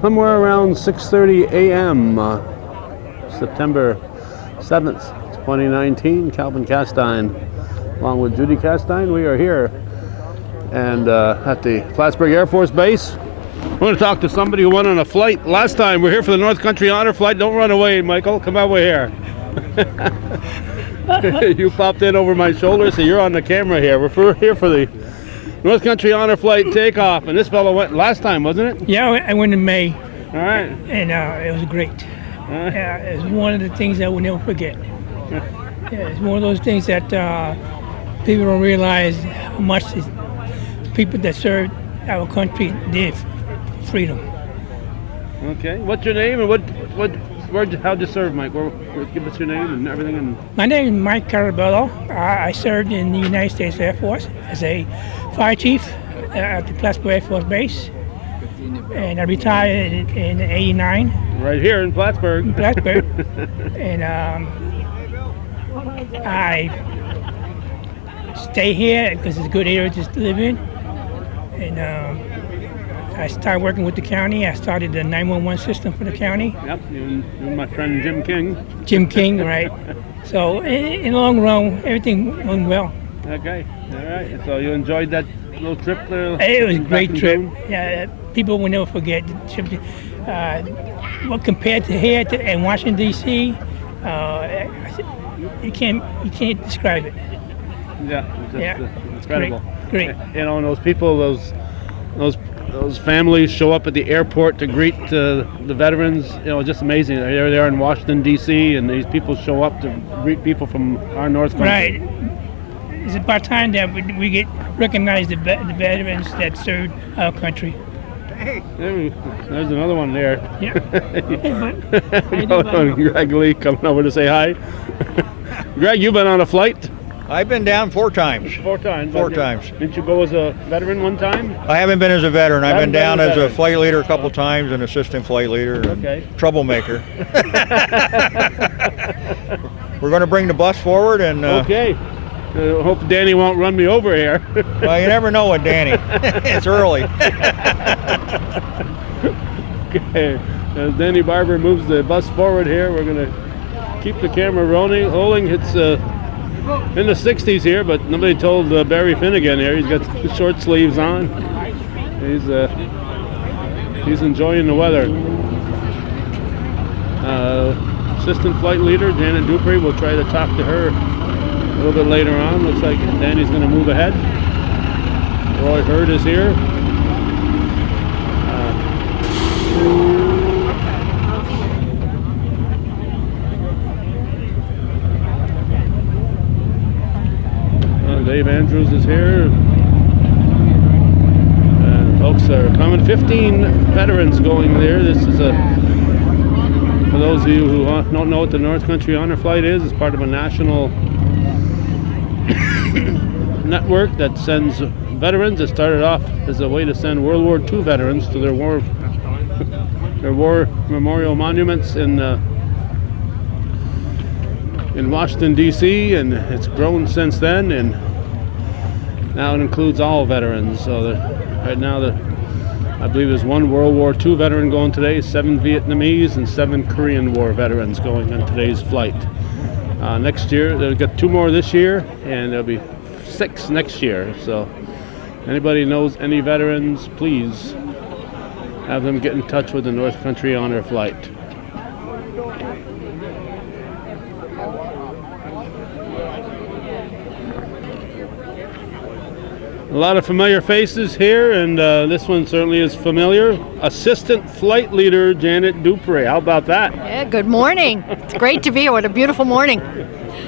somewhere around 6:30 a.m. September 7th, 2019. Calvin Castine, along with Judy Castine, we are here and at the Plattsburgh Air Force Base. We're going to talk to somebody who went on a flight last time. We're here for the North Country Honor Flight. Don't run away, Michael. Come over here. You popped in over my shoulder, so you're on the camera here. We're here for the North Country Honor Flight takeoff, and this fellow went last time, wasn't it? Yeah, I went in May. All right. And it was great. It's one of the things that we'll never forget. It's one of those things that people don't realize how much the people that served our country did for freedom. Okay. What's your name and how'd you serve, Mike? Give us your name and everything. And My name is Mike Carabello. I served in the United States Air Force as a fire chief at the Plattsburgh Air Force Base. And I retired in '89. Right here in Plattsburgh. And I stay here because it's a good area to live in. And I started working with the county. I started the 911 system for the county. Yep, you and my friend Jim King. Jim King, right. So in the long run, everything went well. Okay, all right. So you enjoyed that little trip there? It was a great trip. Yeah, people will never forget the trip. Well, compared to here in Washington, D.C., you can't describe it. Yeah, it's incredible. Great. You know, and those people, those families show up at the airport to greet the veterans. You know, just amazing. They're there in Washington, D.C., and these people show up to greet people from our North Country. Right. It's about time that we get recognized the veterans that served our country. Hey. There's another one there. Yeah. Hey, bud. Greg Lee coming over to say hi. Greg, you've been on a flight? I've been down 4 times. 4 times. Four times. Didn't you go as a veteran one time? I haven't been as a veteran. I've been down as a veteran. flight leader a couple times, and assistant flight leader. Okay. Troublemaker. We're going to bring the bus forward and. Okay. Hope Danny won't run me over here. Well, you never know with Danny. It's early. Okay. As Danny Barber moves the bus forward here, we're going to keep the camera rolling. It's in the 60s here, but nobody told Barry Finnegan here. He's got short sleeves on. He's enjoying the weather. Assistant flight leader Janet Dupree. We'll try to talk to her a little bit later on. Looks like Danny's going to move ahead. Roy Hurd is here. Dave Andrews is here. And folks are coming. 15 veterans going there. This is for those of you who don't know what the North Country Honor Flight is, it's part of a national network that sends veterans. It started off as a way to send World War II veterans to their war memorial monuments in Washington, D.C., and it's grown since then, and now it includes all veterans. So right now, I believe there's 1 World War II veteran going today, 7 Vietnamese, and 7 Korean War veterans going on today's flight. Next year, they'll get 2 more this year, and there'll be 6 next year. So anybody knows any veterans, please have them get in touch with the North Country Honor Flight. A lot of familiar faces here, and this one certainly is familiar. Assistant Flight Leader Janet Dupree. How about that? Yeah, good morning. It's great to be here. What a beautiful morning.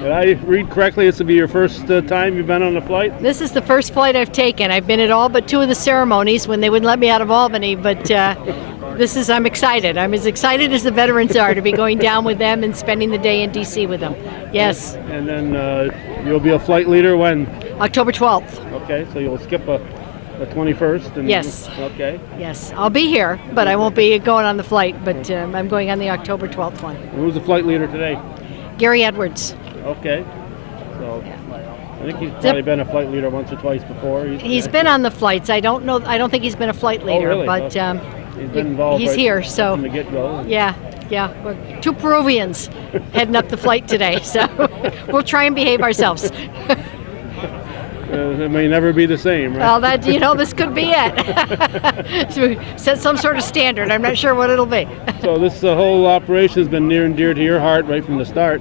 Did I read correctly? This will be your first time you've been on a flight? This is the first flight I've taken. I've been at all but 2 of the ceremonies when they wouldn't let me out of Albany, but I'm excited. I'm as excited as the veterans are to be going down with them and spending the day in D.C. with them. Yes. And then you'll be a flight leader when? October 12th. Okay, so you'll skip the 21st? And Yes. Okay. Yes. I'll be here, but I won't be going on the flight, but I'm going on the October 12th one. Who's the flight leader today? Gary Edwards. Okay. So I think he's probably been a flight leader once or twice before. He's been on the flights. I don't think he's been a flight leader, really? but He's been involved. He's right here, so from the get-go. yeah. We're two Peruvians heading up the flight today, so we'll try and behave ourselves. It may never be the same, right? Well, this could be it. So set some sort of standard. I'm not sure what it'll be. So this whole operation has been near and dear to your heart right from the start.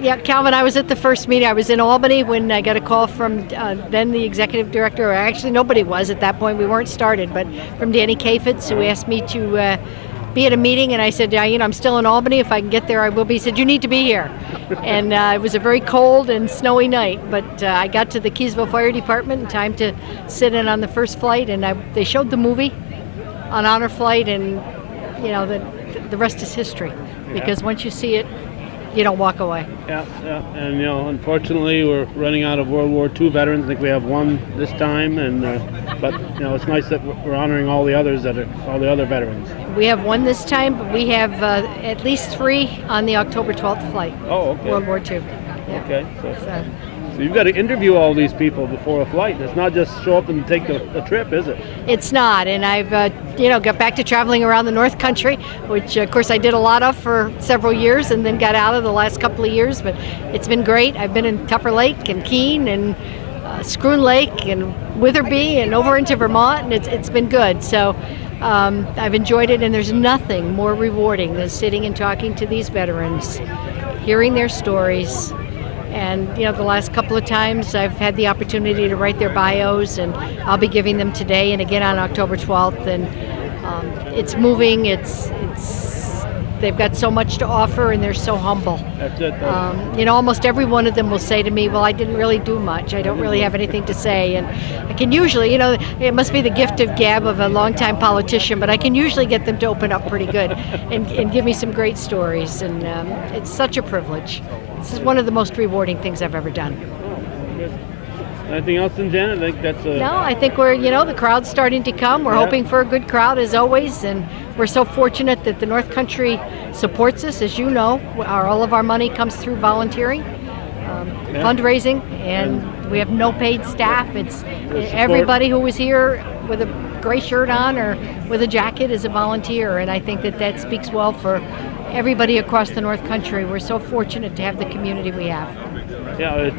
Yeah, Calvin, I was at the first meeting. I was in Albany when I got a call from then the executive director. Actually, nobody was at that point. We weren't started, but from Danny Kafitz, who asked me to be at a meeting, and I said, I'm still in Albany. If I can get there, I will be. He said, you need to be here. And it was a very cold and snowy night, but I got to the Keysville Fire Department in time to sit in on the first flight, and they showed the movie on Honor Flight, and the rest is history. Because once you see it, you don't walk away. Yeah. And unfortunately, we're running out of World War II veterans. I think we have one this time, and but it's nice that we're honoring all the others all the other veterans. We have one this time, but we have at least 3 on the October 12th flight. Oh, okay. World War II. Yeah. Okay. So you've got to interview all these people before a flight. It's not just show up and take the trip, is it? It's not, and I've got back to traveling around the North Country, which of course I did a lot of for several years, and then got out of the last couple of years. But it's been great. I've been in Tupper Lake and Keene and Scroon Lake and Witherby and over into Vermont, and it's been good. So I've enjoyed it, and there's nothing more rewarding than sitting and talking to these veterans, hearing their stories. And the last couple of times I've had the opportunity to write their bios, and I'll be giving them today and again on October 12th. And it's moving. They've got so much to offer, and they're so humble. That's it. Almost every one of them will say to me, well, I didn't really do much. I don't really have anything to say. And I can usually, it must be the gift of gab of a longtime politician, but I can usually get them to open up pretty good and give me some great stories. And it's such a privilege. This is one of the most rewarding things I've ever done. Good. Anything else, Janet? I think that's No, I think we're, the crowd's starting to come. We're hoping for a good crowd as always, and we're so fortunate that the North Country supports us. As you know, all of our money comes through volunteering, fundraising, and we have no paid staff. It's everybody who was here with a gray shirt on or with a jacket is a volunteer, and I think that speaks well for everybody across the North Country. We're so fortunate to have the community we have. Yeah,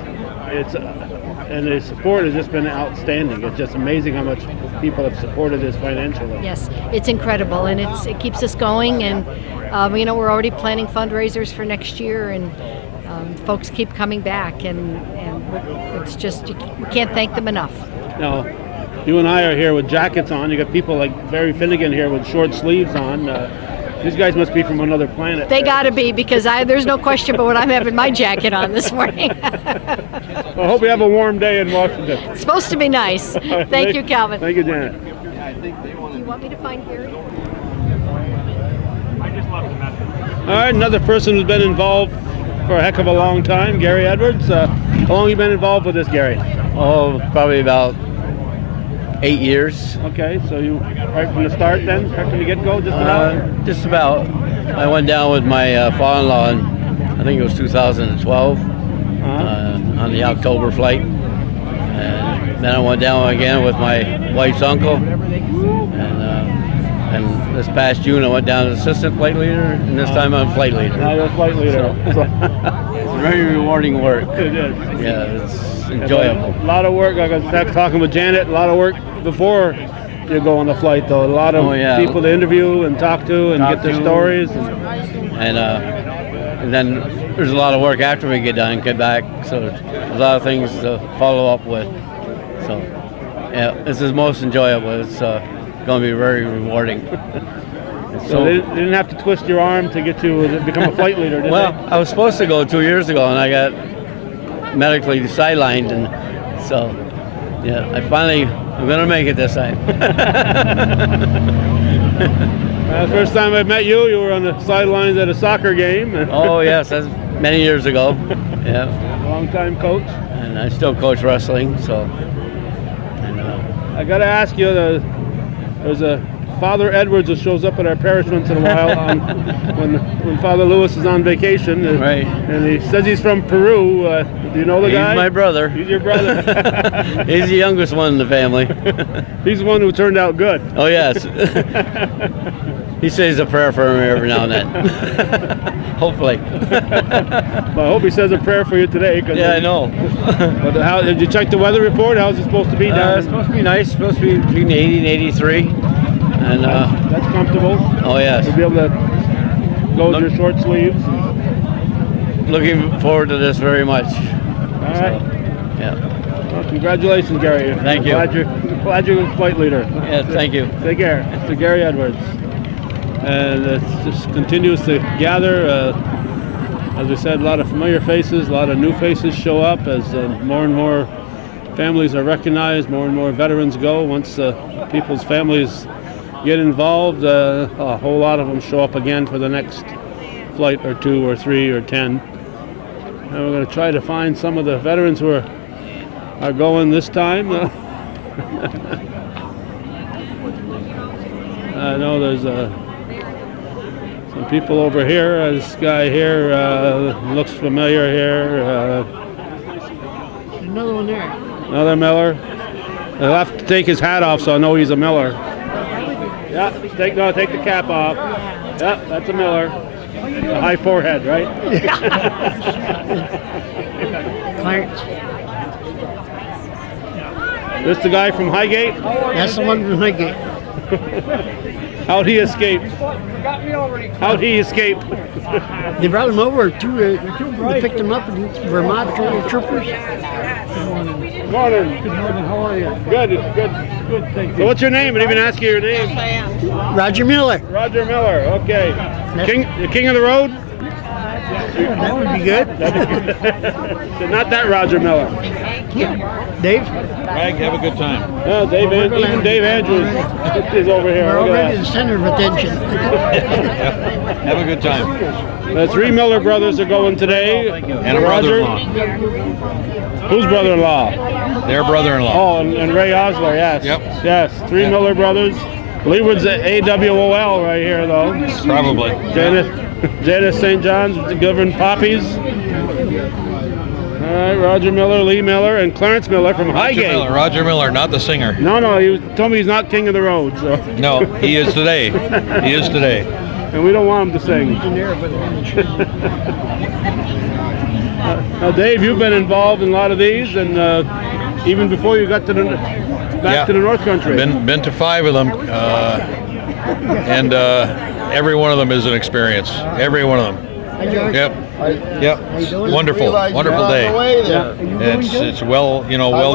and the support has just been outstanding. It's just amazing how much people have supported this financially. Yes, it's incredible, and it keeps us going. And we're already planning fundraisers for next year, and folks keep coming back, and it's just we can't thank them enough. Now, you and I are here with jackets on. You got people like Barry Finnegan here with short sleeves on. These guys must be from another planet. They got to be, because there's no question about what I'm having my jacket on this morning. Well, I hope you have a warm day in Washington. It's supposed to be nice. Thank you, Calvin. Thank you, Janet. Do you want me to find Gary? All right, another person who's been involved for a heck of a long time, Gary Edwards. How long have you been involved with this, Gary? Oh, probably about 8 years. Okay, so you right from the start then, right from the get-go, just about? Just about. I went down with my father-in-law in, I think it was 2012, on the October flight. And then I went down again with my wife's uncle. And this past June I went down as assistant flight leader, and this time I'm flight leader. Now you're flight leader. So, it's very rewarding work. It is. Yeah, it's enjoyable. A lot of work, like I was talking with Janet, a lot of work before you go on the flight though. A lot of people to interview and talk to and get their stories. And then there's a lot of work after we get done and get back, so there's a lot of things to follow up with. So yeah, this is most enjoyable. It's going to be very rewarding. So they didn't have to twist your arm to get you to become a flight leader, did Well, they? I was supposed to go 2 years ago, and I got medically sidelined, and so yeah, I'm going to make it this time. The first time I met you, you were on the sidelines at a soccer game. Oh yes, that's many years ago. Yeah. Long-time coach. And I still coach wrestling, so. And, I got to ask you, there's a Father Edwards, who shows up at our parish once in a while when Father Lewis is on vacation. Right. And he says he's from Peru. Do you know the guy? He's my brother. He's your brother. He's the youngest one in the family. He's the one who turned out good. Oh, yes. He says a prayer for me every now and then. Hopefully. Well, I hope he says a prayer for you today. Yeah, I know. But how did you check the weather report? How's it supposed to be down? It's supposed to be nice. It's supposed to be between 80 and 83. And That's comfortable. oh, yes. You'll be able to go with your short sleeves. Looking forward to this very much. All right. Yeah. Well, congratulations, Gary. Thank you. Glad you're a flight leader. Yeah, thank you. Take care. Mr. Gary Edwards. And it just continues to gather. As we said, a lot of familiar faces, a lot of new faces show up as more and more families are recognized, more and more veterans go. Once people's families get involved, a whole lot of them show up again for the next flight or 2 or 3 or 10. And we're going to try to find some of the veterans who are going this time. I know there's some people over here. This guy here looks familiar here. Another one there. Another Miller. He'll have to take his hat off so I know he's a Miller. Yeah, take the cap off. Yeah, that's a Miller. A high forehead, right? Clarence. This the guy from Highgate? That's the one from Highgate. How'd he escape? How'd he escape? They brought him over to, they picked him up in Vermont troopers. Morning. Good morning. How are you? Good. Thank you. So what's your name? I didn't even ask you your name. Roger Miller. Roger Miller. Okay. The king of the road? That would be good. Not that Roger Miller. Dave? Greg, have a good time. Oh, even Dave Andrews is over here. We're Look at already the center of attention. Have a good time. The 3 Miller brothers are going today. And a Roger. brother-in-law. Whose brother-in-law? Their brother-in-law. Oh, and Ray Osler, yes. Yep. Yes, 3 Miller brothers. I believe it's AWOL right here, though. Probably. Janice St. John's, Governor Poppies. All right, Roger Miller, Lee Miller, and Clarence Miller from Highgate. Roger Miller, not the singer. No, he told me he's not king of the road, so. No, he is today. He is today. And we don't want him to sing. Now, Dave, you've been involved in a lot of these, and even before you got to back to the North Country. Been to 5 of them, and every one of them is an experience. Every one of them. Yep. Wonderful day. It's well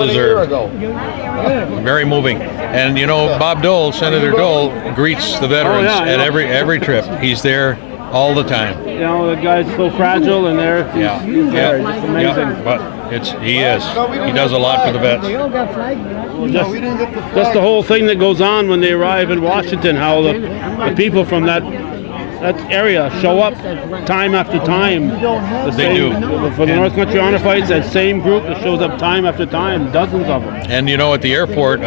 deserved. Very moving. And Bob Dole, Senator Dole, greets the veterans at every trip. He's there all the time. The guy's so fragile, and he's there. It's amazing. Yeah. But he is. He does a lot for the vets. Well, just the whole thing that goes on when they arrive in Washington, how the people from that area show up time after time. They do. For the North Country Honor Flights, that same group that shows up time after time, dozens of them. And at the airport,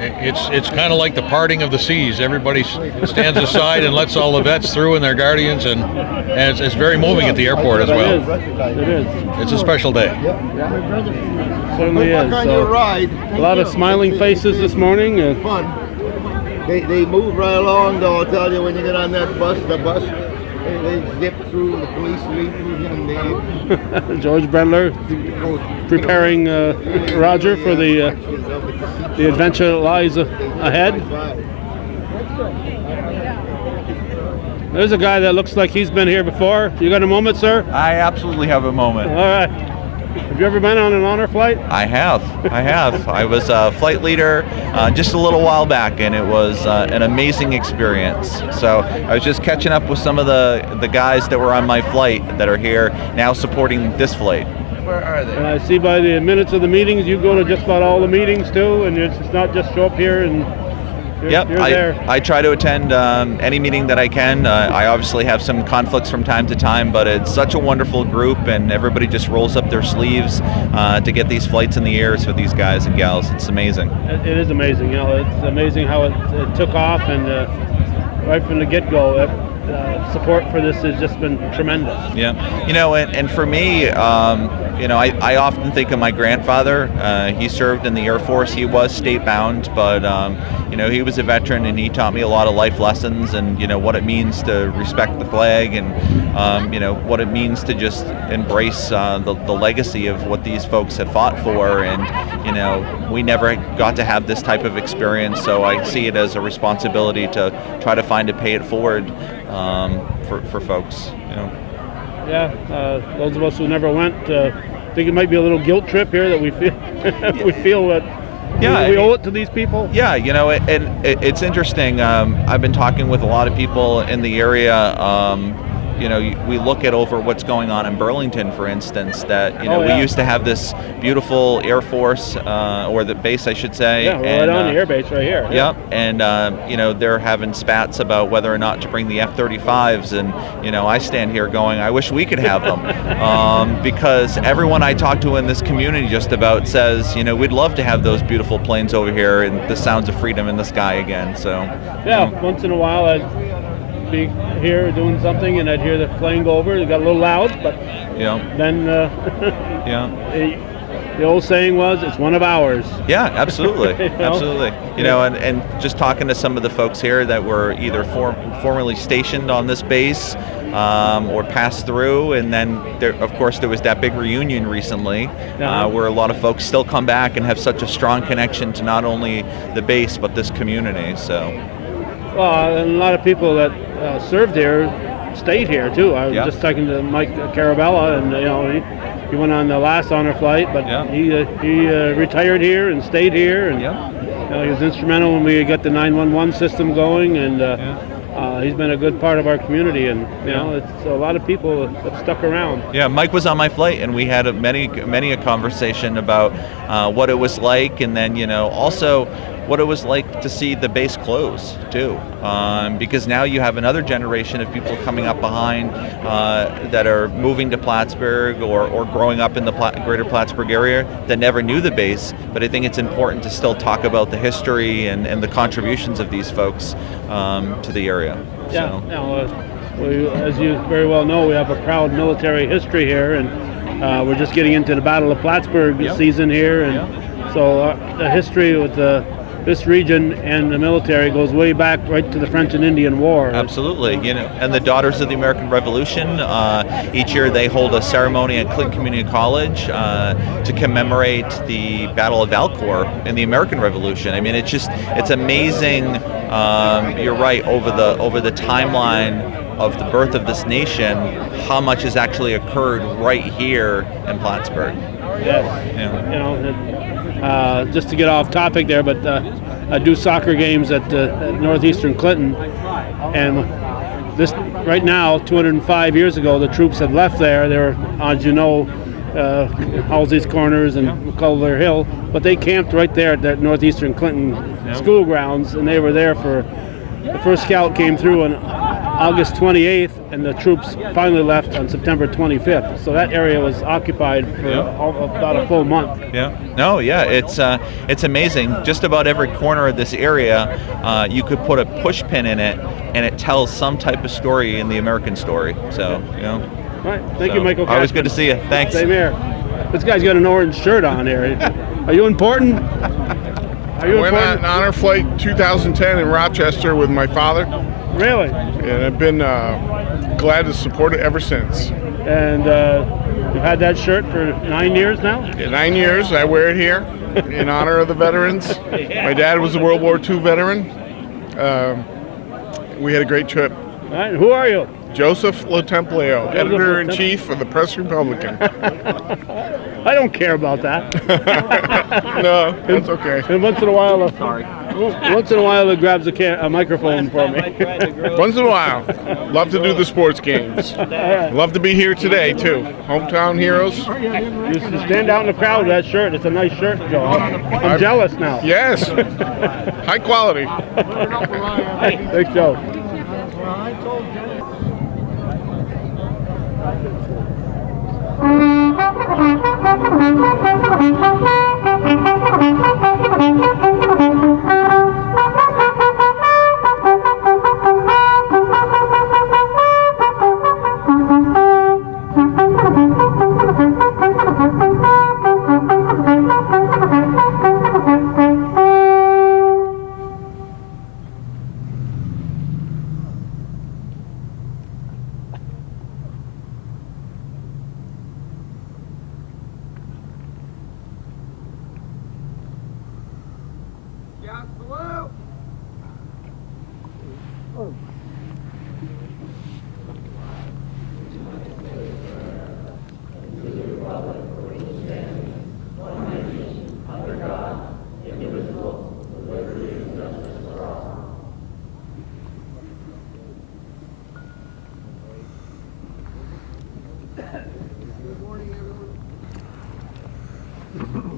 it's kind of like the parting of the seas. Everybody stands aside and lets all the vets through and their guardians, and it's very moving at the airport as well. It is. It's a special day. Certainly is. So, a lot of smiling faces this morning. Fun. They move right along, though. I'll tell you, when you get on that bus, they zip through, the police leave through him. George Bendler preparing Roger for the adventure that lies ahead. There's a guy that looks like he's been here before. You got a moment, sir? I absolutely have a moment. All right. Have you ever been on an honor flight? I have. I was a flight leader just a little while back, and it was an amazing experience. So I was just catching up with some of the guys that were on my flight that are here now supporting this flight. Where are they? And I see by the minutes of the meetings, you go to just about all the meetings too, and it's not just show up here and Yep, You're there. I try to attend any meeting that I can. I obviously have some conflicts from time to time, but it's such a wonderful group, and everybody just rolls up their sleeves to get these flights in the airs for these guys and gals. It's amazing. It is amazing. It's amazing how it took off, and right from the get-go, support for this has just been tremendous. Yeah, and for me, I often think of my grandfather. He served in the Air Force. He was state-bound, but he was a veteran, and he taught me a lot of life lessons, and what it means to respect the flag, and what it means to just embrace the legacy of what these folks have fought for. And we never got to have this type of experience, so I see it as a responsibility to try to find to pay it forward for folks. Yeah, those of us who never went think it might be a little guilt trip here that we feel we feel that we owe it to these people. Yeah, and it's interesting. I've been talking with a lot of people in the area. We look at over what's going on in Burlington, for instance, that we used to have this beautiful Air Force, or the base, I should say. Yeah, we're right on the air base right here. Yep, and they're having spats about whether or not to bring the F-35s, and I stand here going, I wish we could have them, because everyone I talk to in this community just about says, we'd love to have those beautiful planes over here and the sounds of freedom in the sky again. So yeah, once in a while I'd be here doing something and I'd hear the plane go over. It got a little loud, but then the old saying was, it's one of ours. Yeah, absolutely. Absolutely. And just talking to some of the folks here that were either formerly stationed on this base or passed through, and then there was that big reunion recently where a lot of folks still come back and have such a strong connection to not only the base but this community. So well, and a lot of people that served here stayed here too. I was just talking to Mike Carabella, and he went on the last honor flight, but he retired here and stayed here, and he was instrumental when we got the 911 system going, and he's been a good part of our community, and it's a lot of people that stuck around. Yeah, Mike was on my flight, and we had many a conversation about what it was like, and then also what it was like to see the base close too, because now you have another generation of people coming up behind that are moving to Plattsburgh or growing up in the greater Plattsburgh area that never knew the base. But I think it's important to still talk about the history and the contributions of these folks to the area. Yeah. As you very well know, we have a proud military history here, and we're just getting into the Battle of Plattsburgh season here, and so the history with this region and the military goes way back right to the French and Indian War. Absolutely, and the Daughters of the American Revolution, each year they hold a ceremony at Clinton Community College to commemorate the Battle of Valcour in the American Revolution. I mean, it's amazing. You're right, over the timeline of the birth of this nation, how much has actually occurred right here in Plattsburgh. Just to get off topic there, but I do soccer games at Northeastern Clinton, and this right now, 205 years ago, the troops had left there. They were, as you know, Halsey's Corners and Culver Hill, but they camped right there at that Northeastern Clinton school grounds, and they were there for the first scout came through on August 28th, and the troops finally left on September 25th. So that area was occupied for about a full month. It's amazing. Just about every corner of this area, you could put a push pin in it, and it tells some type of story in the American story. So, All right. Thank you, Michael. Always good to see you. Thanks. Same here. This guy's got an orange shirt on here. Are you important? Went on an honor flight 2010 in Rochester with my father. Really? And I've been glad to support it ever since. And you've had that shirt for 9 years now? Yeah, 9 years. I wear it here in honor of the veterans. My dad was a World War II veteran. We had a great trip. All right. Who are you? Joseph LaTemplio, editor-in-chief of the Press Republican. I don't care about that. No, that's okay. And once in a while, Once in a while, it grabs a microphone for me. Once in a while. Love to do the sports games. Love to be here today, too. Hometown heroes. You should stand out in the crowd with that shirt. It's a nice shirt, Joe. I'm jealous now. Yes. High quality. Thanks, Joe.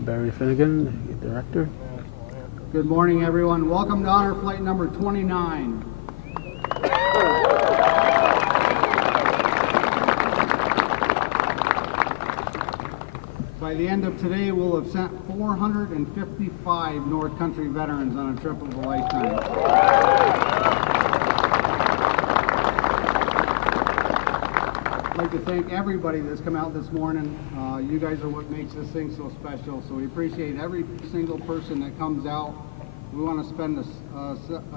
Barry Finnegan, Director. Good morning, everyone. Welcome to Honor Flight number 29. By the end of today, we'll have sent 455 North Country veterans on a trip of a lifetime. I'd like to thank everybody that's come out this morning. You guys are what makes this thing so special, so we appreciate every single person that comes out. We want to spend a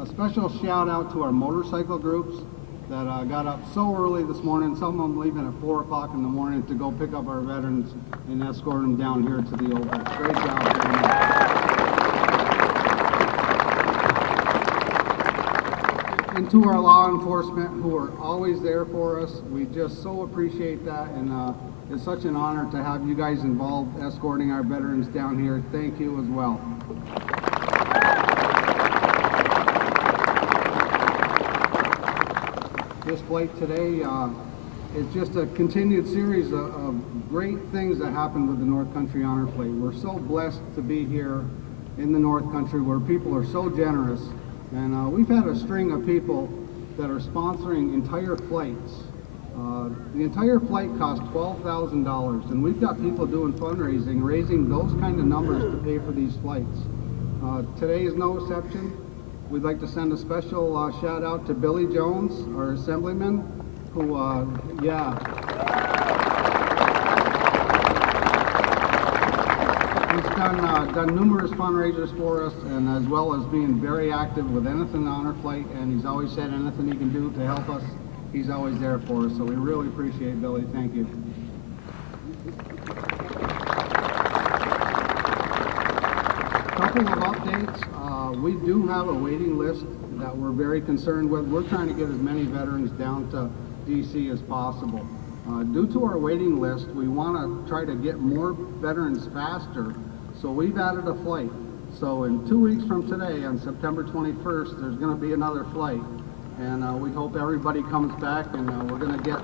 special shout out to our motorcycle groups that got up so early this morning, some of them leaving at 4 o'clock in the morning to go pick up our veterans and escort them down here to the Oval. Great job, gentlemen. And to our law enforcement who are always there for us, we just so appreciate that, and it's such an honor to have you guys involved escorting our veterans down here. Thank you as well. This flight today is just a continued series of great things that happened with the North Country Honor Flight. We're so blessed to be here in the North Country where people are so generous. And we've had a string of people that are sponsoring entire flights. The entire flight cost $12,000, and we've got people doing fundraising, raising those kind of numbers to pay for these flights. Today is no exception. We'd like to send a special shout out to Billy Jones, our assemblyman, who, he's done numerous fundraisers for us, and as well as being very active with anything Honor Flight, and he's always said anything he can do to help us, he's always there for us, so we really appreciate Billy. Thank you. Couple of updates. We do have a waiting list that we're very concerned with. We're trying to get as many veterans down to DC as possible. Due to our waiting list, we want to try to get more veterans faster, so we've added a flight. So in 2 weeks from today, on September 21st, there's going to be another flight, and we hope everybody comes back, and we're going to get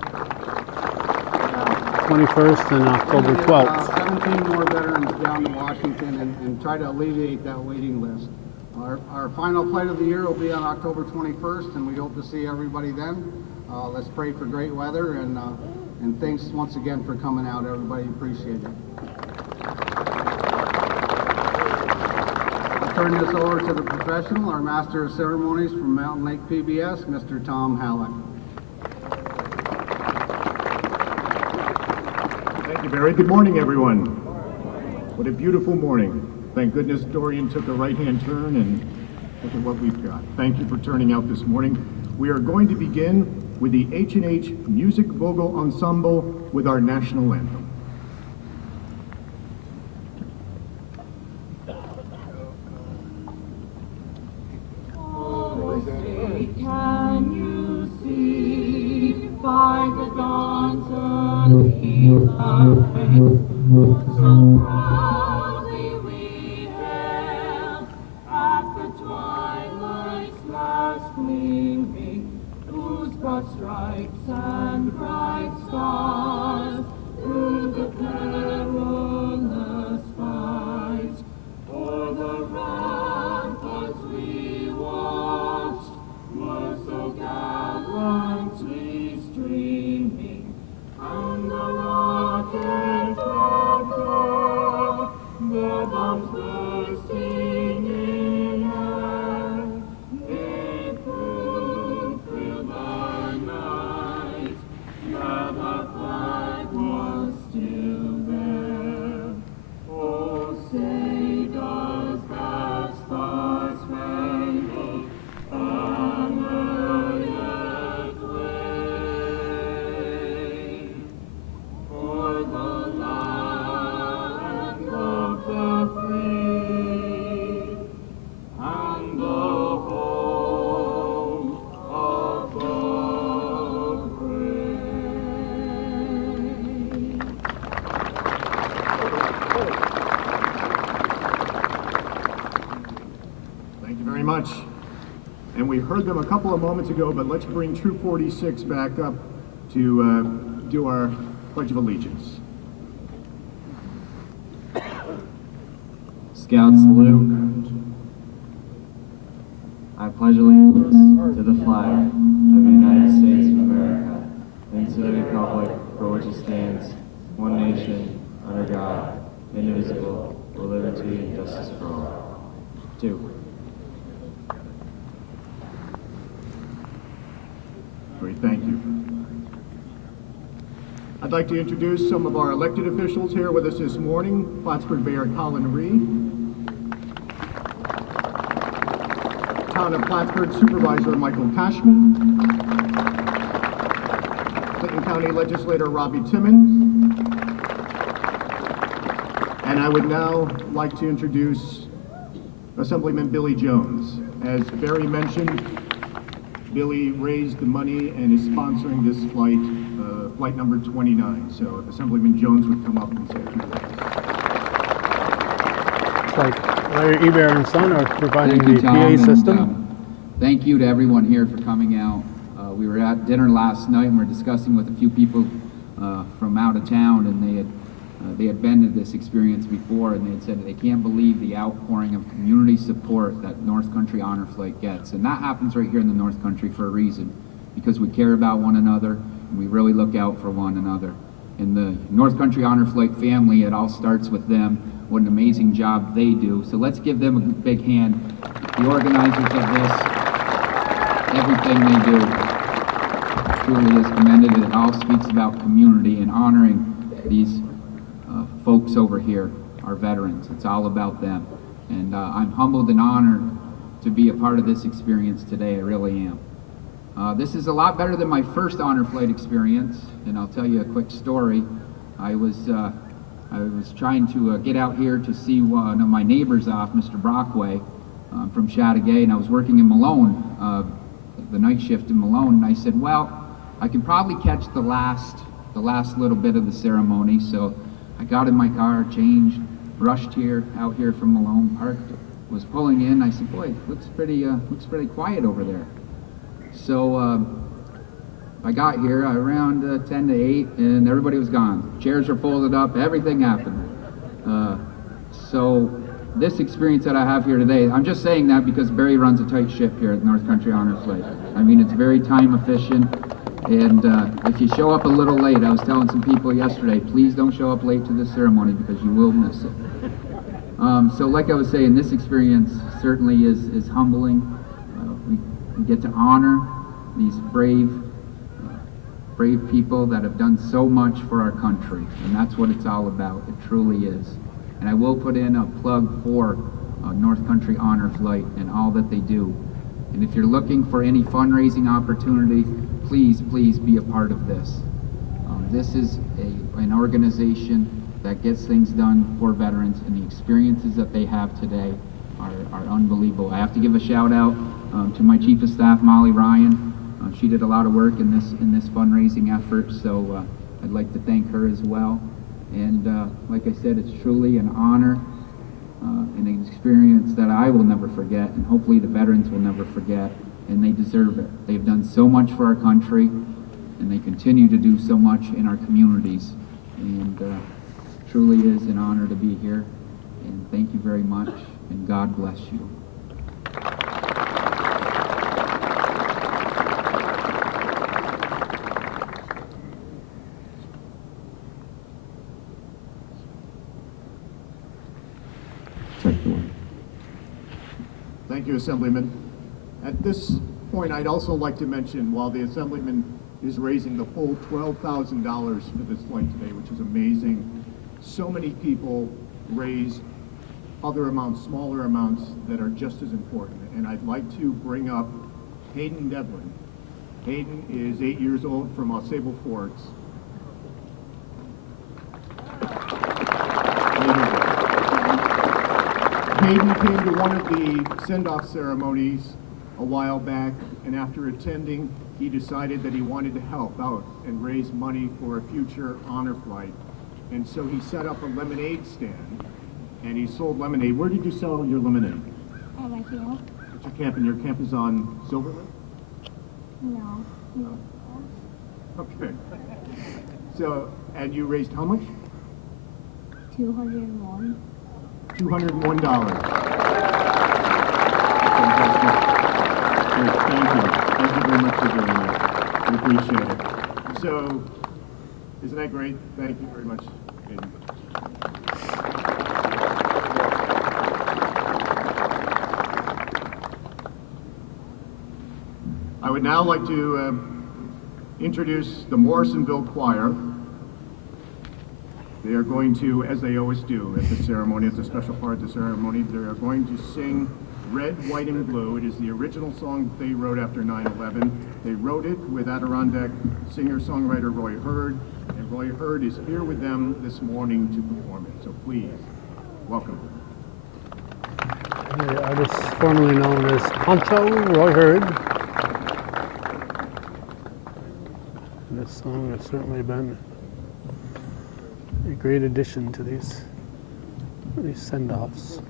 21st and October 12th. 17 more veterans down to Washington and try to alleviate that waiting list. Our final flight of the year will be on October 21st, and we hope to see everybody then. Let's pray for great weather, and thanks once again for coming out, everybody. Appreciate it. I'll turn this over to the professional, our Master of Ceremonies from Mountain Lake PBS, Mr. Tom Halleck. Thank you, Barry. Good morning, everyone. What a beautiful morning. Thank goodness Dorian took a right-hand turn, and look at what we've got. Thank you for turning out this morning. We are going to begin with the H&H Music Vogel Ensemble with our national anthem. Can you see by the dawn's early light, so proudly we hailed at the twilight and bright stars through the perilous fight. O'er the ramparts we watched were so gallantly streaming, and the rockets echo, their bombs bursting in air. April thrilled the night, where the flag was still there. Oh, say does that star-spangled banner yet wave for the land of the free and the home of the brave? Thank you very much. And we heard them a couple of moments ago, but let's bring Troop 46 back up to do our Pledge of Allegiance. Scout salute. I pledge allegiance to the flag of the United States of America and to the republic for which it stands, one nation, under God, indivisible, with liberty and justice for all. 2. Great, thank you. I'd like to introduce some of our elected officials here with us this morning. Plattsburgh Mayor Colin Reed, Town of Plattsburgh Supervisor Michael Cashman, Clinton County Legislator Robbie Timmons, and I would now like to introduce Assemblyman Billy Jones. As Barry mentioned, Billy raised the money and is sponsoring this flight, flight number 29. So if Assemblyman Jones would come up and say a few words. It's like Larry Eber and Son are providing Thank you, the Tom, PA and, system. Thank you to everyone here for coming out. We were at dinner last night and we were discussing with a few people from out of town, and they had been to this experience before, and they had said they can't believe the outpouring of community support that North Country Honor Flight gets. And that happens right here in the North Country for a reason, because we care about one another and we really look out for one another. In the North Country Honor Flight family, it all starts with them. What an amazing job they do. So let's give them a big hand. The organizers of this, everything they do truly is commended, and it all speaks about community and honoring these folks over here, our veterans. It's all about them. And I'm humbled and honored to be a part of this experience today. I really am. This is a lot better than my first honor flight experience, and I'll tell you a quick story. I was trying to get out here to see one of my neighbors off, Mr. Brockway, from Chateauguay, and I was working in Malone, the night shift in Malone, and I said, well, I can probably catch the last little bit of the ceremony. So I got in my car, changed, rushed out here from Malone, parked, was pulling in. I said, boy, it looks pretty quiet over there. So I got here around 10 to 8, and everybody was gone. Chairs were folded up, everything happened. So this experience that I have here today, I'm just saying that because Barry runs a tight ship here at North Country Honor Flight. I mean, it's very time efficient. And if you show up a little late, I was telling some people yesterday, please don't show up late to this ceremony because you will miss it. So like I was saying, this experience certainly is humbling. We get to honor these brave people that have done so much for our country, and that's what it's all about. It truly is. And I will put in a plug for North Country Honor Flight and all that they do. And if you're looking for any fundraising opportunity, please be a part of this. This is an organization that gets things done for veterans, and the experiences that they have today are unbelievable. I have to give a shout out to my Chief of Staff, Molly Ryan. She did a lot of work in this fundraising effort, so I'd like to thank her as well. And like I said, it's truly an honor and an experience that I will never forget, and hopefully the veterans will never forget, and they deserve it. They've done so much for our country, and they continue to do so much in our communities. And truly is an honor to be here. And thank you very much, and God bless you. Thank you, Assemblyman. At this point, I'd also like to mention, while the Assemblyman is raising the full $12,000 for this flight today, which is amazing, so many people raise other amounts, smaller amounts, that are just as important. And I'd like to bring up Hayden Devlin. Hayden is 8 years old from Sable Forks. Hayden came to one of the send-off ceremonies a while back, and after attending, he decided that he wanted to help out and raise money for a future honor flight. And so he set up a lemonade stand, and he sold lemonade. Where did you sell your lemonade? At my camp. At your camp, and your camp is on Silverman? No. No. Okay. So, and you raised how much? 201. $201. Fantastic. Great. Thank you. Thank you very much for doing that. We appreciate it. So, isn't that great? Thank you very much, Hayden. I would now like to introduce the Morrisonville Choir. They are going to, as they always do at the ceremony, it's a special part of the ceremony, they are going to sing Red, White, and Blue. It is the original song that they wrote after 9/11. They wrote it with Adirondack singer-songwriter Roy Hurd, and Roy Hurd is here with them this morning to perform it. So please, welcome. The artist formerly known as Poncho, Roy Hurd. This song has certainly been a great addition to these send-offs.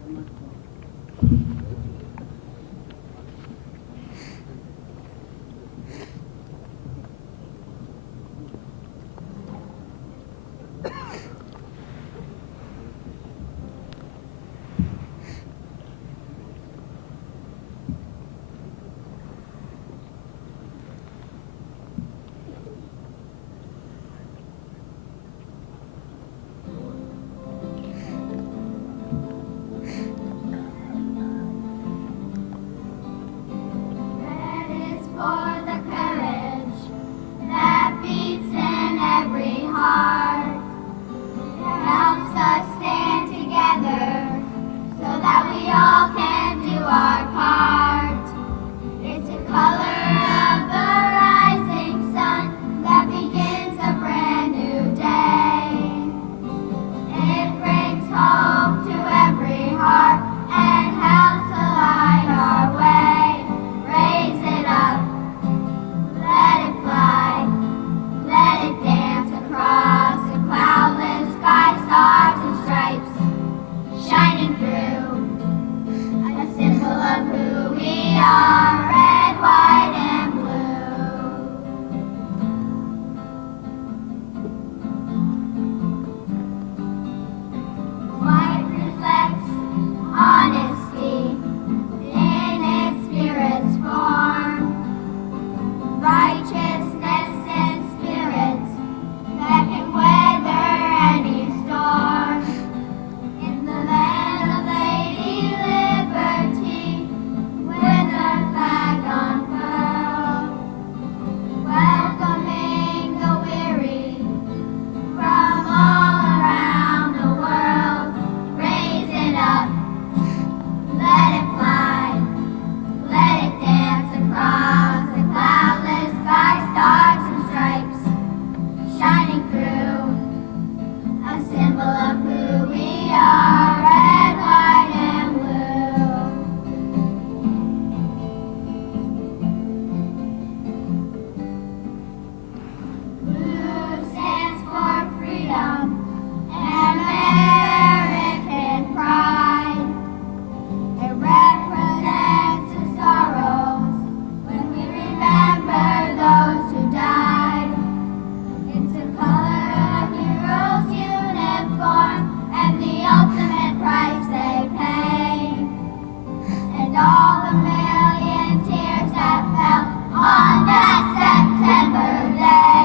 all the million tears that fell on that September day.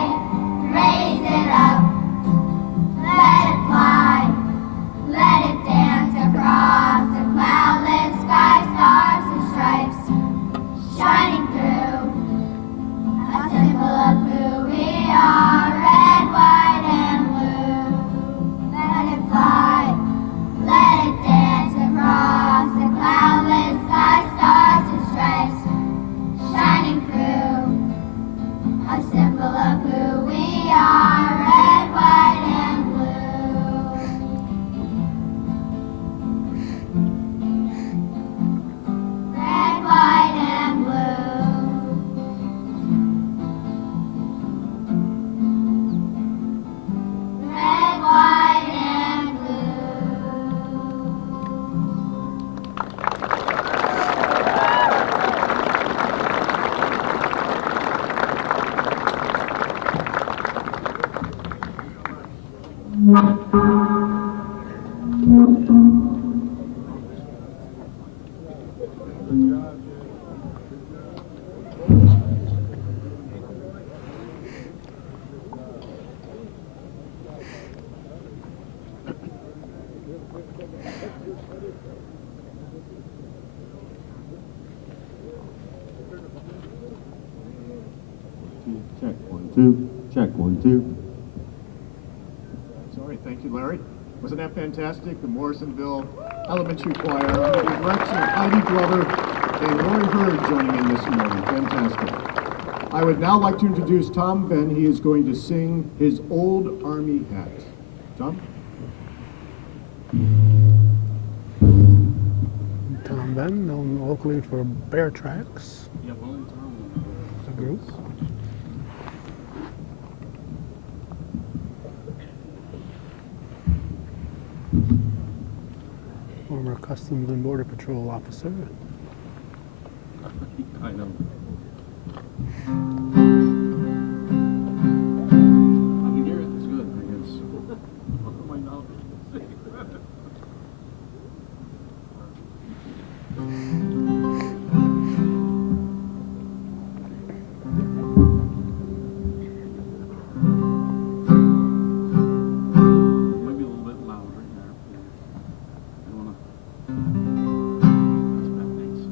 Raise it up, let it fly, let it dance across the cloudless sky, stars and stripes shining through, a symbol of who we are, red, white, and blue. Let it fly, let it dance across the cloudless sky, stars and stripes shining through, a symbol of who we are, red, white, and blue. Red, white, and blue. Red, white, and Check, 1, 2. Check, 1, 2. Sorry, thank you, Larry. Wasn't that fantastic? The Morrisonville Elementary Choir, under the direction of Heidi Glover and Lori Hurd joining in this morning. Fantastic. I would now like to introduce Tom Venn. He is going to sing his Old Army Hat. Tom? Tom Benn, known locally for Bear Tracks. The group. Former Customs and Border Patrol officer. I know. I can hear it. It's good, I guess. My knowledge. Maybe a little bit louder there. I wanna. That's bad, thanks.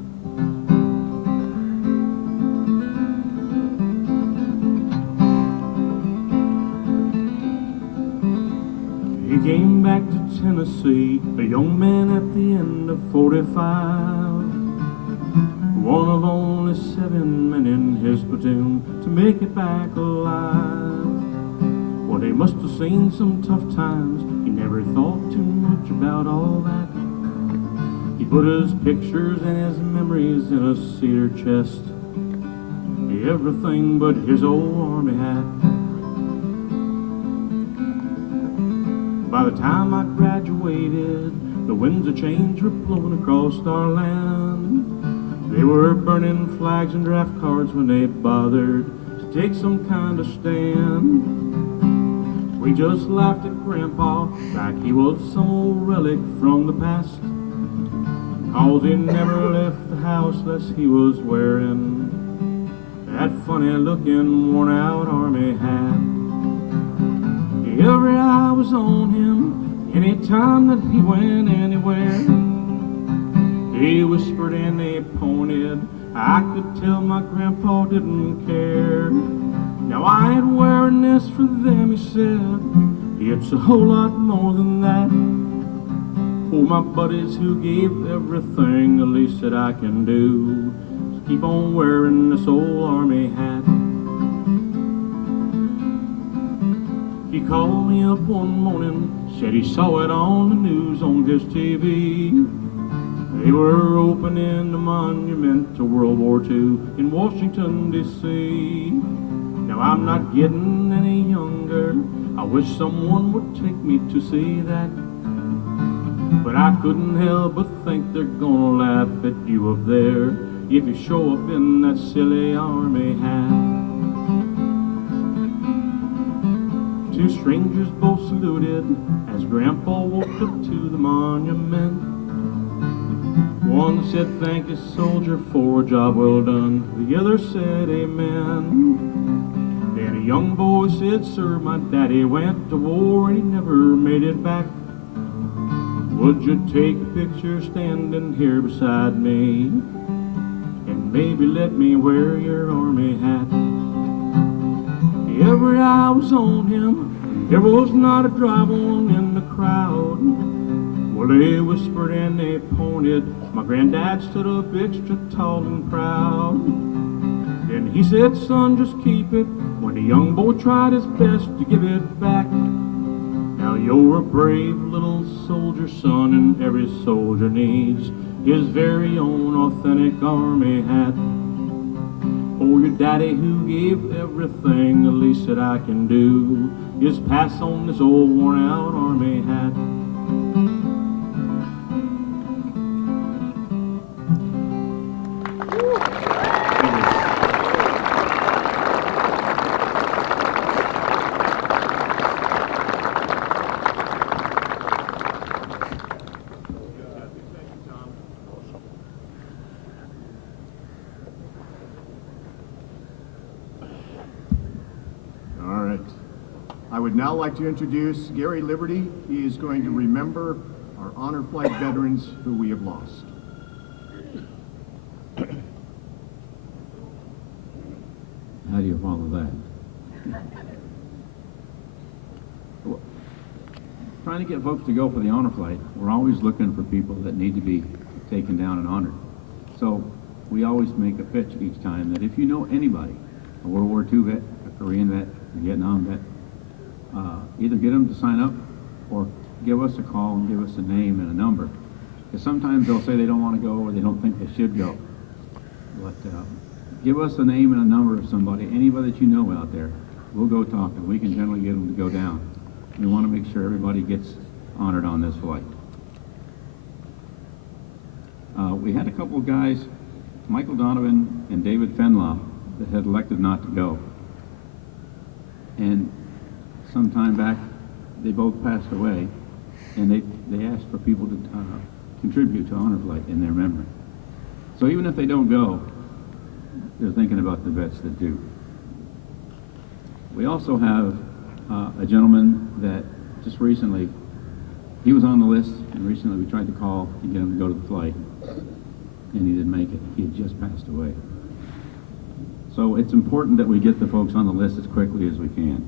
He came back to Tennessee, a young man at the end of 45. One of only 7 men in his platoon to make it back alive. Well, they must have seen some tough times. He never thought too much about all that. He put his pictures and his memories in a cedar chest. Everything but his old army hat. By the time I graduated, the winds of change were blowing across our land. They were burning flags and draft cards when they bothered to take some kind of stand. We just laughed at Grandpa like he was some old relic from the past, 'cause he never left the house unless he was wearing that funny looking worn out army hat. Every eye was on him anytime that he went anywhere. He whispered and they pointed, I could tell my grandpa didn't care. Now I ain't wearing this for them, he said, it's a whole lot more than that. For my buddies who gave everything, the least that I can do is keep on wearing this old army hat. He called me up one morning, said he saw it on the news on his TV. They were opening the monument to World War II in Washington, D.C. Now I'm not getting any younger. I wish someone would take me to see that. But I couldn't help but think they're gonna laugh at you up there if you show up in that silly army hat. Two strangers both saluted as Grandpa walked up to the monument. One said, thank you, soldier, for a job well done. The other said, amen. Then a young boy said, sir, my daddy went to war and he never made it back. Would you take a picture standing here beside me? And maybe let me wear your army hat. Every eye was on him, there was not a dry one in the crowd. Well, they whispered and they pointed, my granddad stood up extra tall and proud. Then he said, son, just keep it, when the young boy tried his best to give it back. Now you're a brave little soldier, son, and every soldier needs his very own authentic army hat. For your daddy who gave everything, the least that I can do is pass on this old worn out army hat. All right. I would now like to introduce Gary Liberty. He is going to remember our honor flight veterans who we have lost. How do you follow that? Well, trying to get folks to go for the honor flight, we're always looking for people that need to be taken down and honored. So we always make a pitch each time that if you know anybody, a World War II vet, a Korean vet, a Vietnam vet, either get them to sign up or give us a call and give us a name and a number. Because sometimes they'll say they don't want to go or they don't think they should go. But give us a name and a number of somebody, anybody that you know out there. We'll go talk and we can generally get them to go down. We want to make sure everybody gets honored on this flight. We had a couple of guys, Michael Donovan and David Fenlaw, that had elected not to go. And some time back, they both passed away, and they asked for people to contribute to honor flight in their memory. So even if they don't go, they're thinking about the vets that do. We also have a gentleman that just recently, he was on the list, and recently we tried to call to get him to go to the flight, and he didn't make it. He had just passed away. So it's important that we get the folks on the list as quickly as we can.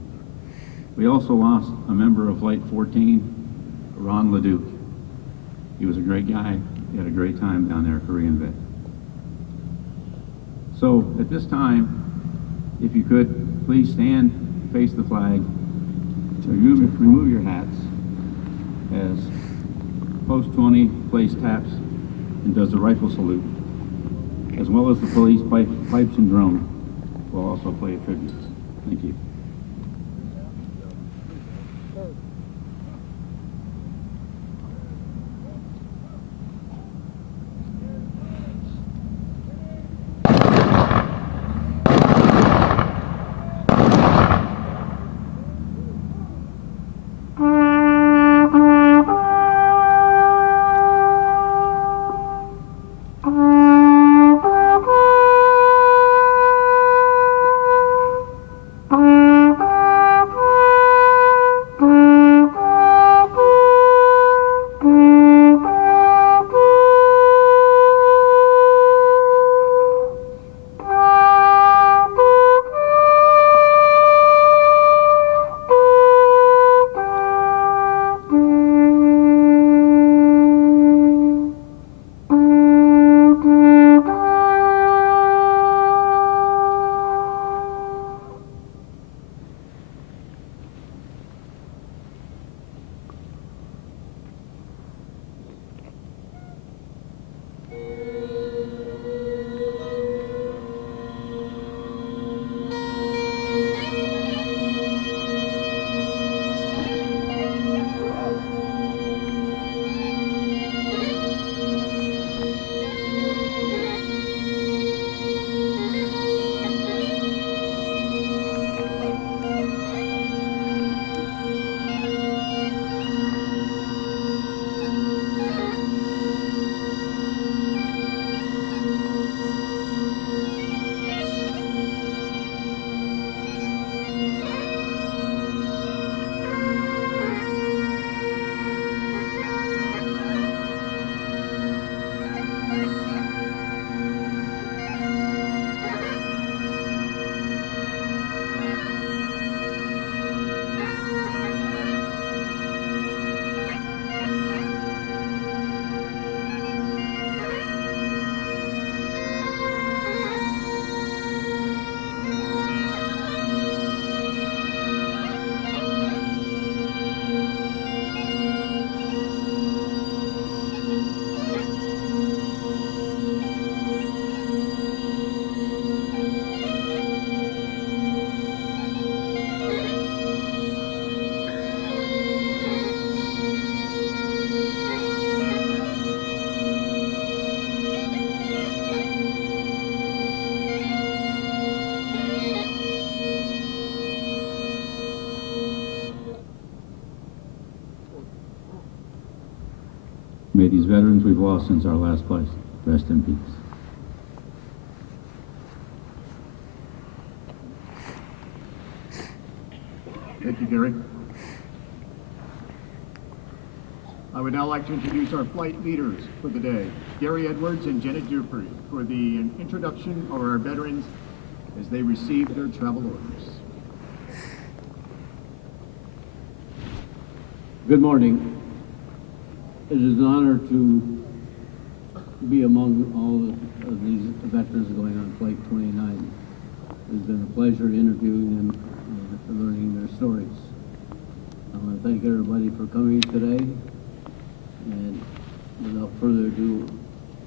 We also lost a member of Flight 14, Ron Leduc. He was a great guy. He had a great time down there, Korean vet. So at this time, if you could, please stand, face the flag, remove your hats as Post 20 plays taps and does the rifle salute, as well as the police pipes and drum will also play a tribute. Thank you. Thank you. may these veterans we've lost since our last place rest in peace. Thank you, Gary. I would now like to introduce our flight leaders for the day, Gary Edwards and Jenna Dupree, for the introduction of our veterans as they receive their travel orders. Good morning. It is an honor to be among all of these veterans going on Flight 29. It's been a pleasure interviewing them and learning their stories. I want to thank everybody for coming today. And without further ado,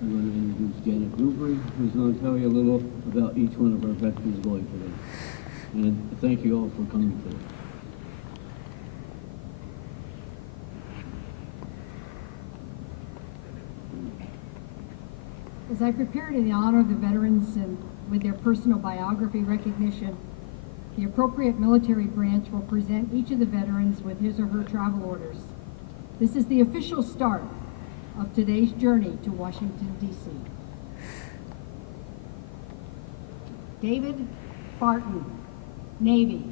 I'm going to introduce Janet Dupree, who's going to tell you a little about each one of our veterans going today. And thank you all for coming today. As I prepare to honor the veterans and with their personal biography recognition, the appropriate military branch will present each of the veterans with his or her travel orders. This is the official start of today's journey to Washington, D.C. David Barton, Navy,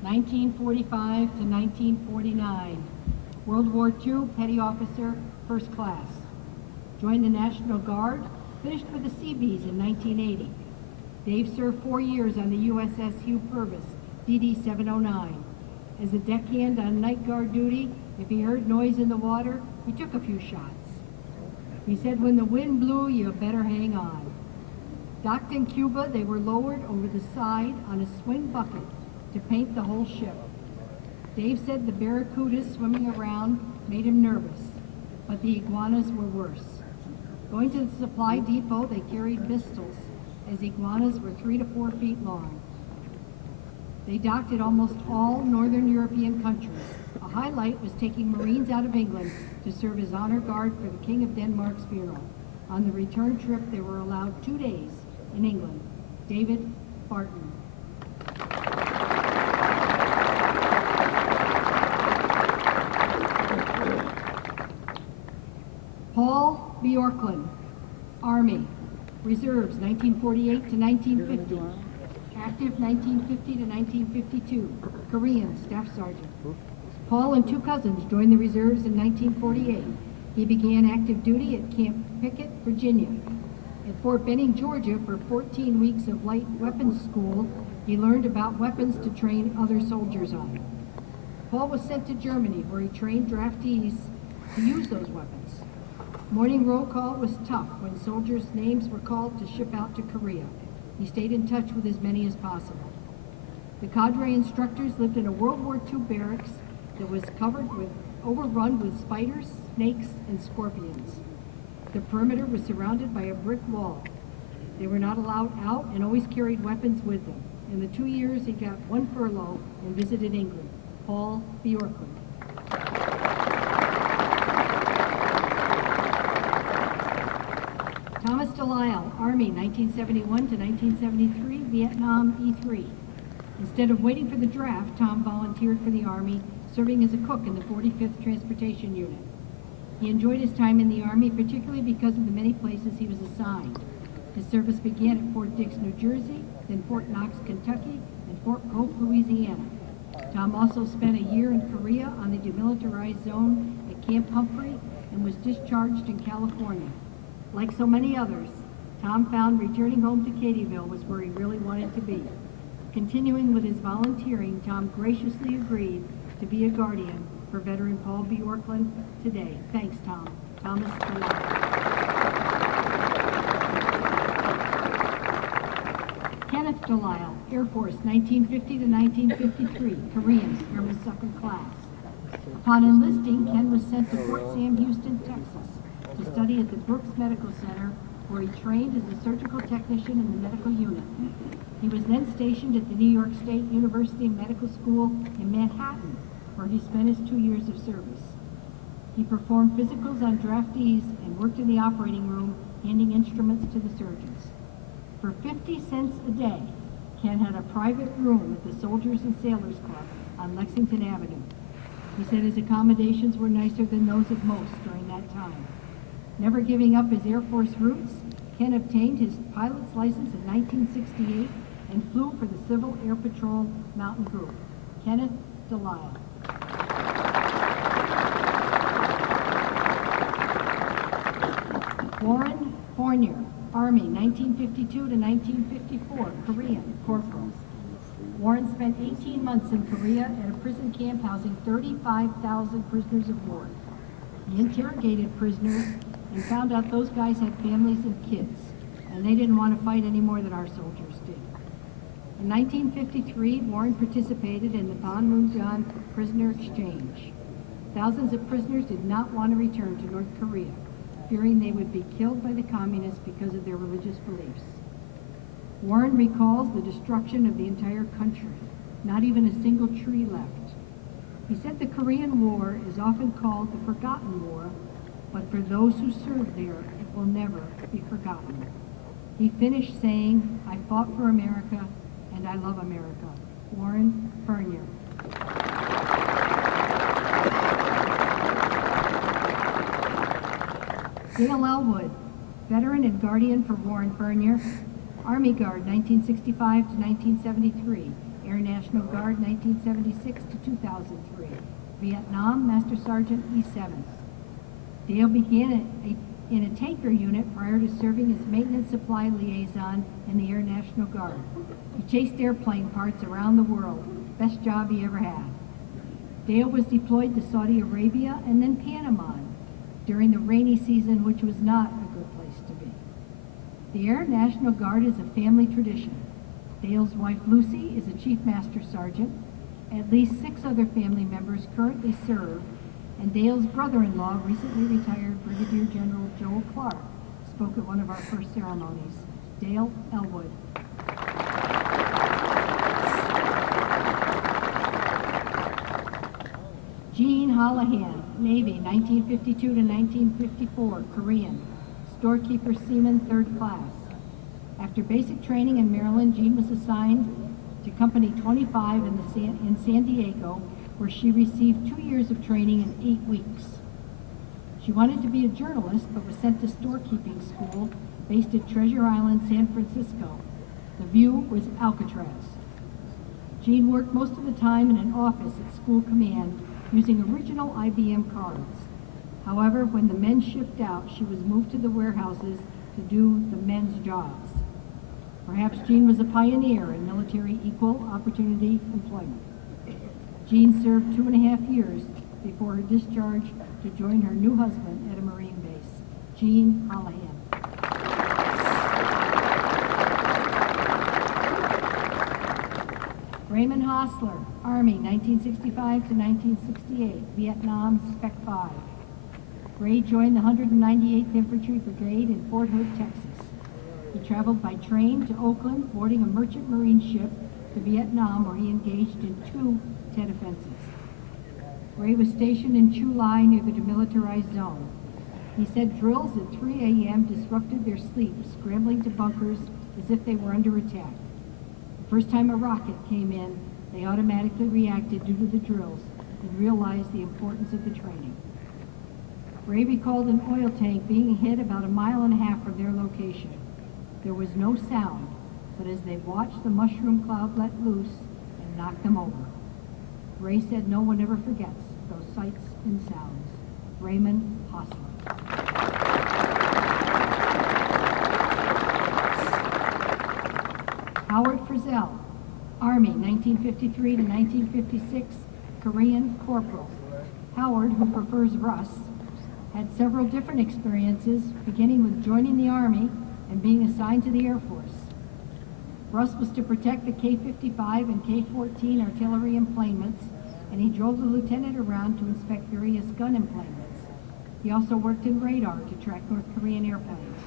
1945 to 1949. World War II, Petty Officer, First Class. Joined the National Guard, finished with the Seabees in 1980. Dave served 4 years on the USS Hugh Purvis, DD-709. As a deckhand on night guard duty, if he heard noise in the water, he took a few shots. He said, when the wind blew, you better hang on. Docked in Cuba, they were lowered over the side on a swing bucket to paint the whole ship. Dave said the barracudas swimming around made him nervous, but the iguanas were worse. Going to the supply depot, they carried pistols, as iguanas were 3 to 4 feet long. They docked at almost all Northern European countries. A highlight was taking Marines out of England to serve as honor guard for the King of Denmark's funeral. On the return trip, they were allowed 2 days in England. David Barton. Paul Bjorklund, Army, Reserves, 1948 to 1950. Active 1950 to 1952. Korean, Staff Sergeant. Paul and 2 cousins joined the Reserves in 1948. He began active duty at Camp Pickett, Virginia. At Fort Benning, Georgia, for 14 weeks of light weapons school, he learned about weapons to train other soldiers on. Paul was sent to Germany, where he trained draftees to use those weapons. Morning roll call was tough when soldiers' names were called to ship out to Korea. He stayed in touch with as many as possible. The cadre instructors lived in a World War II barracks that was overrun with spiders, snakes, and scorpions. The perimeter was surrounded by a brick wall. They were not allowed out and always carried weapons with them. In the 2 years, he got 1 furlough and visited England. Paul Bjorklund. Thomas Delisle, Army, 1971 to 1973, Vietnam E3. Instead of waiting for the draft, Tom volunteered for the Army, serving as a cook in the 45th Transportation Unit. He enjoyed his time in the Army, particularly because of the many places he was assigned. His service began at Fort Dix, New Jersey, then Fort Knox, Kentucky, and Fort Polk, Louisiana. Tom also spent a year in Korea on the demilitarized zone at Camp Humphrey and was discharged in California. Like so many others, Tom found returning home to Katyville was where he really wanted to be. Continuing with his volunteering, Tom graciously agreed to be a guardian for veteran Paul Bjorklund today. Thanks, Tom. Thomas Delisle. Kenneth Delisle, Air Force, 1950 to 1953, Korean, Airman Second Class. Upon enlisting, Ken was sent to Fort Sam Houston, Texas, to study at the Brooks Medical Center, where he trained as a surgical technician in the medical unit. He was then stationed at the New York State University Medical School in Manhattan, where he spent his 2 years of service. He performed physicals on draftees and worked in the operating room, handing instruments to the surgeons. For 50 cents a day, Ken had a private room at the Soldiers and Sailors Club on Lexington Avenue. He said his accommodations were nicer than those of most during that time. Never giving up his Air Force roots, Ken obtained his pilot's license in 1968 and flew for the Civil Air Patrol Mountain Group. Kenneth Delisle. Warren Fournier, Army, 1952 to 1954, Korean, corporal. Warren spent 18 months in Korea at a prison camp housing 35,000 prisoners of war. He interrogated prisoners and found out those guys had families and kids, and they didn't want to fight any more than our soldiers did. In 1953, Warren participated in the Panmunjom prisoner exchange. Thousands of prisoners did not want to return to North Korea, fearing they would be killed by the communists because of their religious beliefs. Warren recalls the destruction of the entire country, not even a single tree left. He said the Korean War is often called the Forgotten War, but for those who served there, it will never be forgotten. He finished saying, "I fought for America, and I love America." Warren Fournier. Dale Elwood, veteran and guardian for Warren Fournier, Army Guard 1965 to 1973, Air National Guard 1976 to 2003, Vietnam Master Sergeant E7th. Dale began in a tanker unit prior to serving as maintenance supply liaison in the Air National Guard. He chased airplane parts around the world, best job he ever had. Dale was deployed to Saudi Arabia and then Panama during the rainy season, which was not a good place to be. The Air National Guard is a family tradition. Dale's wife Lucy is a Chief Master Sergeant. At least 6 other family members currently serve, and Dale's brother-in-law, recently retired Brigadier General Joel Clark, spoke at one of our first ceremonies. Dale Elwood. Jean Holohan, Navy, 1952 to 1954, Korean, storekeeper seaman, 3rd class. After basic training in Maryland, Jean was assigned to Company 25 in San Diego, where she received 2 years of training in 8 weeks. She wanted to be a journalist, but was sent to storekeeping school based at Treasure Island, San Francisco. The view was Alcatraz. Jean worked most of the time in an office at school command using original IBM cards. However, when the men shipped out, she was moved to the warehouses to do the men's jobs. Perhaps Jean was a pioneer in military equal opportunity employment. Jean served 2.5 years before her discharge to join her new husband at a Marine base. Jean Holohan. Raymond Hostler, Army, 1965 to 1968, Vietnam, Spec 5. Ray joined the 198th Infantry Brigade in Fort Hood, Texas. He traveled by train to Oakland, boarding a merchant marine ship to Vietnam, where he engaged in 2 Tet offensives. Ray was stationed in Chu Lai near the demilitarized zone. He said drills at 3 a.m. disrupted their sleep, scrambling to bunkers as if they were under attack. The first time a rocket came in, they automatically reacted due to the drills and realized the importance of the training. Ray recalled an oil tank being hit about 1.5 miles from their location. There was no sound, but as they watched the mushroom cloud let loose and knock them over. Ray said no one ever forgets those sights and sounds. Raymond Hostler. Howard Frizzell, Army, 1953 to 1956, Korean corporal. Howard, who prefers Russ, had several different experiences, beginning with joining the Army and being assigned to the Air Force. Russ was to protect the K-55 and K-14 artillery emplacements, and he drove the lieutenant around to inspect various gun emplacements. He also worked in radar to track North Korean airplanes.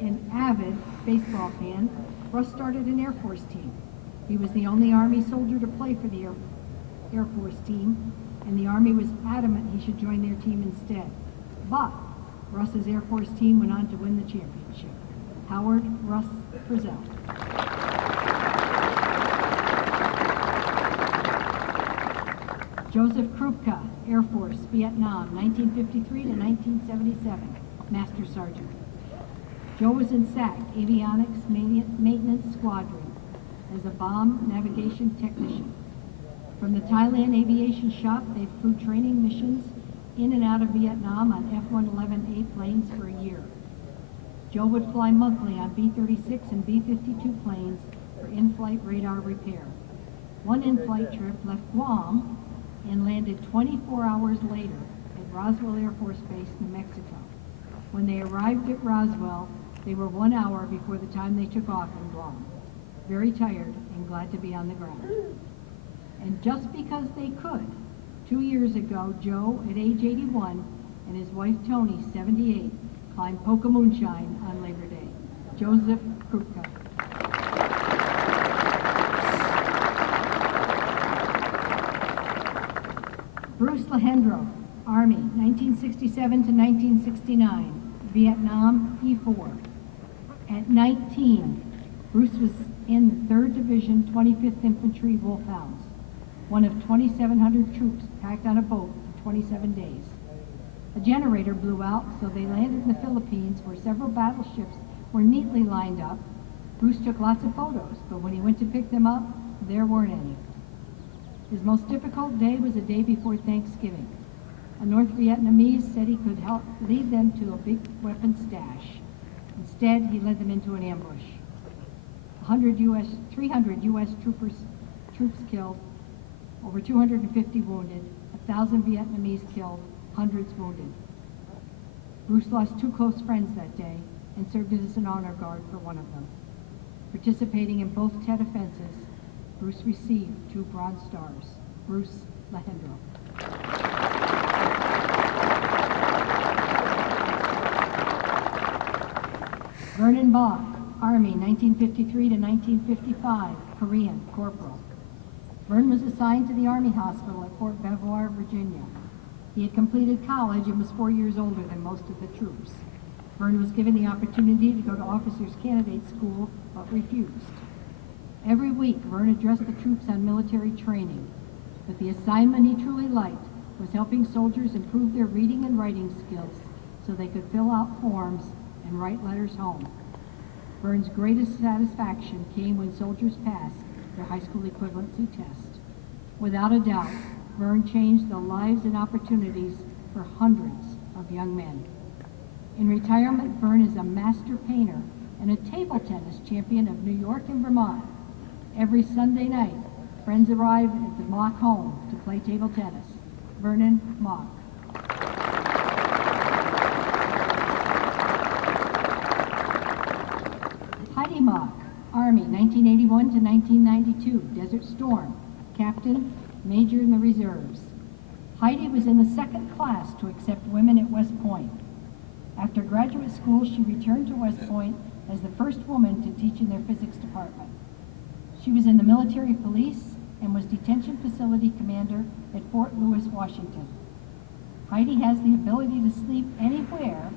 An avid baseball fan, Russ started an Air Force team. He was the only Army soldier to play for the Air Force team, and the Army was adamant he should join their team instead. But Russ's Air Force team went on to win the championship. Howard Russ Frizzell. Joseph Krupka, Air Force, Vietnam, 1953 to 1977. Master Sergeant. Joe was in SAC, Avionics Maintenance Squadron, as a bomb navigation technician. From the Thailand Aviation Shop, they flew training missions in and out of Vietnam on F-111A planes for a year. Joe would fly monthly on B-36 and B-52 planes for in-flight radar repair. One in-flight trip left Guam and landed 24 hours later at Roswell Air Force Base, New Mexico. When they arrived at Roswell, they were 1 hour before the time they took off in Guam. Very tired and glad to be on the ground. And just because they could, 2 years ago, Joe, at age 81, and his wife Tony, 78, climbed Polka Moonshine on Labor Day. Joseph Krupka. Bruce Lahendro, Army, 1967 to 1969, Vietnam, E4. At 19, Bruce was in the 3rd Division, 25th Infantry Wolfhounds, one of 2,700 troops packed on a boat for 27 days. A generator blew out, so they landed in the Philippines where several battleships were neatly lined up. Bruce took lots of photos, but when he went to pick them up, there weren't any. His most difficult day was the day before Thanksgiving. A North Vietnamese said he could help lead them to a big weapon stash. Instead, he led them into an ambush. 300 U.S. troops killed, over 250 wounded, 1,000 Vietnamese killed, hundreds wounded. Bruce lost 2 close friends that day and served as an honor guard for one of them. Participating in both Tet offenses, Bruce received 2 Bronze Stars. Bruce Lahendro. Vernon Bach, Army, 1953 to 1955, Korean, Corporal. Vern was assigned to the Army Hospital at Fort Belvoir, Virginia. He had completed college and was 4 years older than most of the troops. Vern was given the opportunity to go to Officers Candidate School, but refused. Every week, Vern addressed the troops on military training, but the assignment he truly liked was helping soldiers improve their reading and writing skills so they could fill out forms and write letters home. Vern's greatest satisfaction came when soldiers passed their high school equivalency test. Without a doubt, Vern changed the lives and opportunities for hundreds of young men. In retirement, Vern is a master painter and a table tennis champion of New York and Vermont. Every Sunday night, friends arrive at the Mock home to play table tennis. Vernon Mock. Heidi Mock, Army, 1981 to 1992, Desert Storm, Captain, Major in the Reserves. Heidi was in the 2nd class to accept women at West Point. After graduate school, she returned to West Point as the first woman to teach in their physics department. She was in the military police and was detention facility commander at Fort Lewis, Washington. Heidi has the ability to sleep anywhere,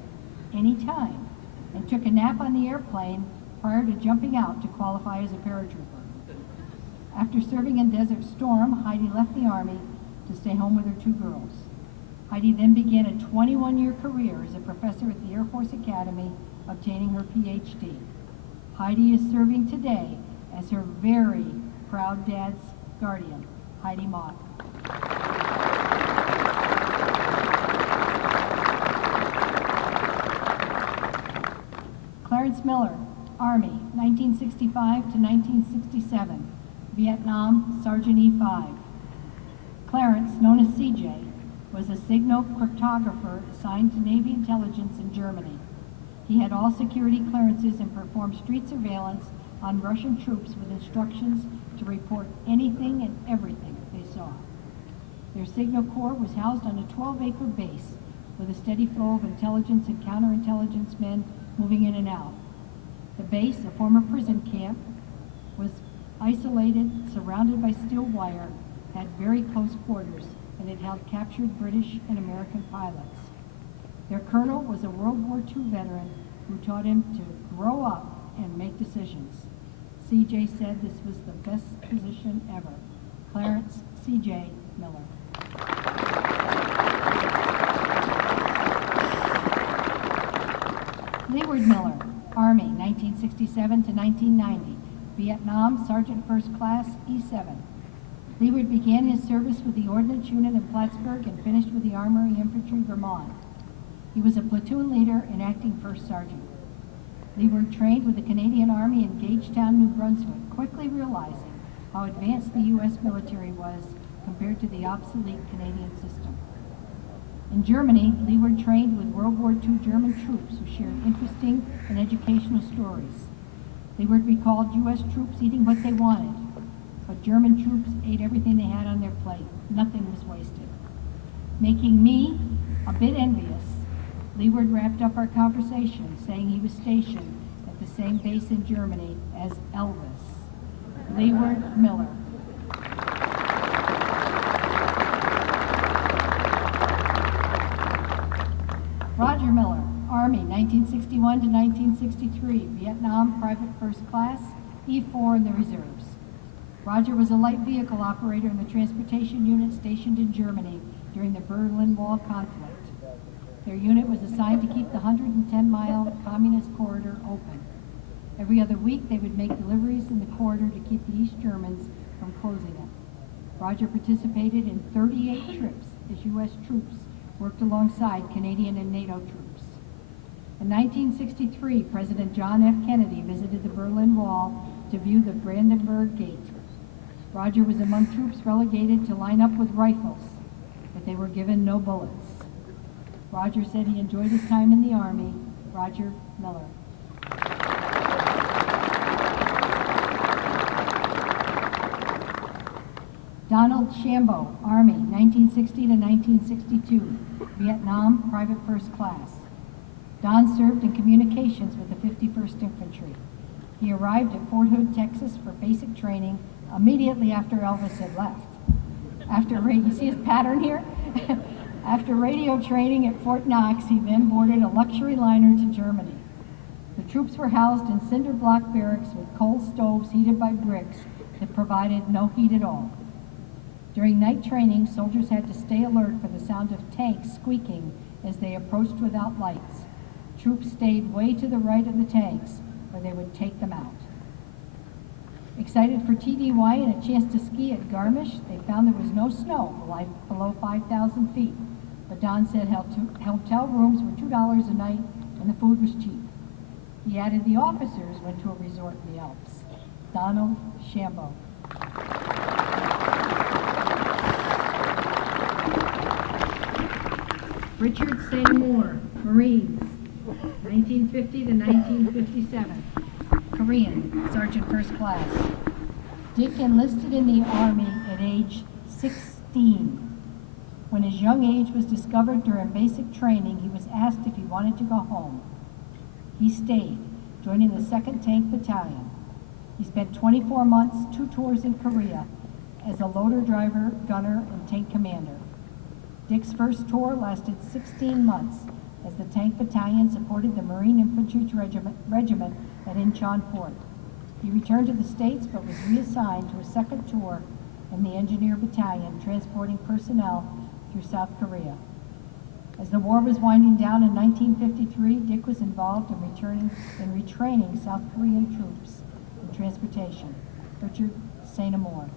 anytime, and took a nap on the airplane prior to jumping out to qualify as a paratrooper. After serving in Desert Storm, Heidi left the Army to stay home with her 2 girls. Heidi then began a 21-year career as a professor at the Air Force Academy, obtaining her PhD. Heidi is serving today as her very proud dad's guardian, Heidi Mock. Clarence Miller, Army, 1965 to 1967, Vietnam, Sergeant E5. Clarence, known as CJ, was a signal cryptographer assigned to Navy intelligence in Germany. He had all security clearances and performed street surveillance on Russian troops with instructions to report anything and everything they saw. Their signal corps was housed on a 12-acre base with a steady flow of intelligence and counterintelligence men moving in and out. The base, a former prison camp, was isolated, surrounded by steel wire, had very close quarters, and it held captured British and American pilots. Their colonel was a World War II veteran who taught him to grow up and make decisions. CJ said this was the best position ever. Clarence CJ Miller. Leeward Miller, Army, 1967 to 1990. Vietnam, Sergeant First Class, E7. Leeward began his service with the Ordnance Unit in Plattsburgh and finished with the Armory Infantry, Vermont. He was a platoon leader and acting first sergeant. Leeward trained with the Canadian Army in Gagetown, New Brunswick, quickly realizing how advanced the U.S. military was compared to the obsolete Canadian system. In Germany, Leeward trained with World War II German troops who shared interesting and educational stories. Leeward recalled U.S. troops eating what they wanted, but German troops ate everything they had on their plate. Nothing was wasted. Making me a bit envious, Leeward wrapped up our conversation saying he was stationed at the same base in Germany as Elvis. Leeward Miller. Roger Miller, Army, 1961 to 1963, Vietnam, Private First Class, E4 in the reserves. Roger was a light vehicle operator in the transportation unit stationed in Germany during the Berlin Wall conflict. Their unit was assigned to keep the 110-mile communist corridor open. Every other week, they would make deliveries in the corridor to keep the East Germans from closing it. Roger participated in 38 trips as U.S. troops worked alongside Canadian and NATO troops. In 1963, President John F. Kennedy visited the Berlin Wall to view the Brandenburg Gate. Roger was among troops relegated to line up with rifles, but they were given no bullets. Roger said he enjoyed his time in the Army. Roger Miller. Donald Shambo, Army, 1960 to 1962, Vietnam, Private First Class. Don served in communications with the 51st Infantry. He arrived at Fort Hood, Texas for basic training immediately after Elvis had left. You see his pattern here? After radio training at Fort Knox, he then boarded a luxury liner to Germany. The troops were housed in cinder block barracks with coal stoves heated by bricks that provided no heat at all. During night training, soldiers had to stay alert for the sound of tanks squeaking as they approached without lights. Troops stayed way to the right of the tanks, or they would take them out. Excited for TDY and a chance to ski at Garmisch, they found there was no snow below 5,000 feet. But Don said hotel rooms were $2 a night and the food was cheap. He added the officers went to a resort in the Alps. Donald Shambo. Richard Seymour, Marines, 1950 to 1957. Korean, Sergeant First Class. Dick enlisted in the Army at age 16. When his young age was discovered during basic training, he was asked if he wanted to go home. He stayed, joining the 2nd Tank Battalion. He spent 24 months, 2 tours in Korea, as a loader driver, gunner, and tank commander. Dick's first tour lasted 16 months as the Tank Battalion supported the Marine Infantry Regiment at Incheon Fort. He returned to the States but was reassigned to a 2nd tour in the Engineer Battalion, transporting personnel through South Korea. As the war was winding down in 1953, Dick was involved in retraining South Korean troops in transportation. Richard Seymour.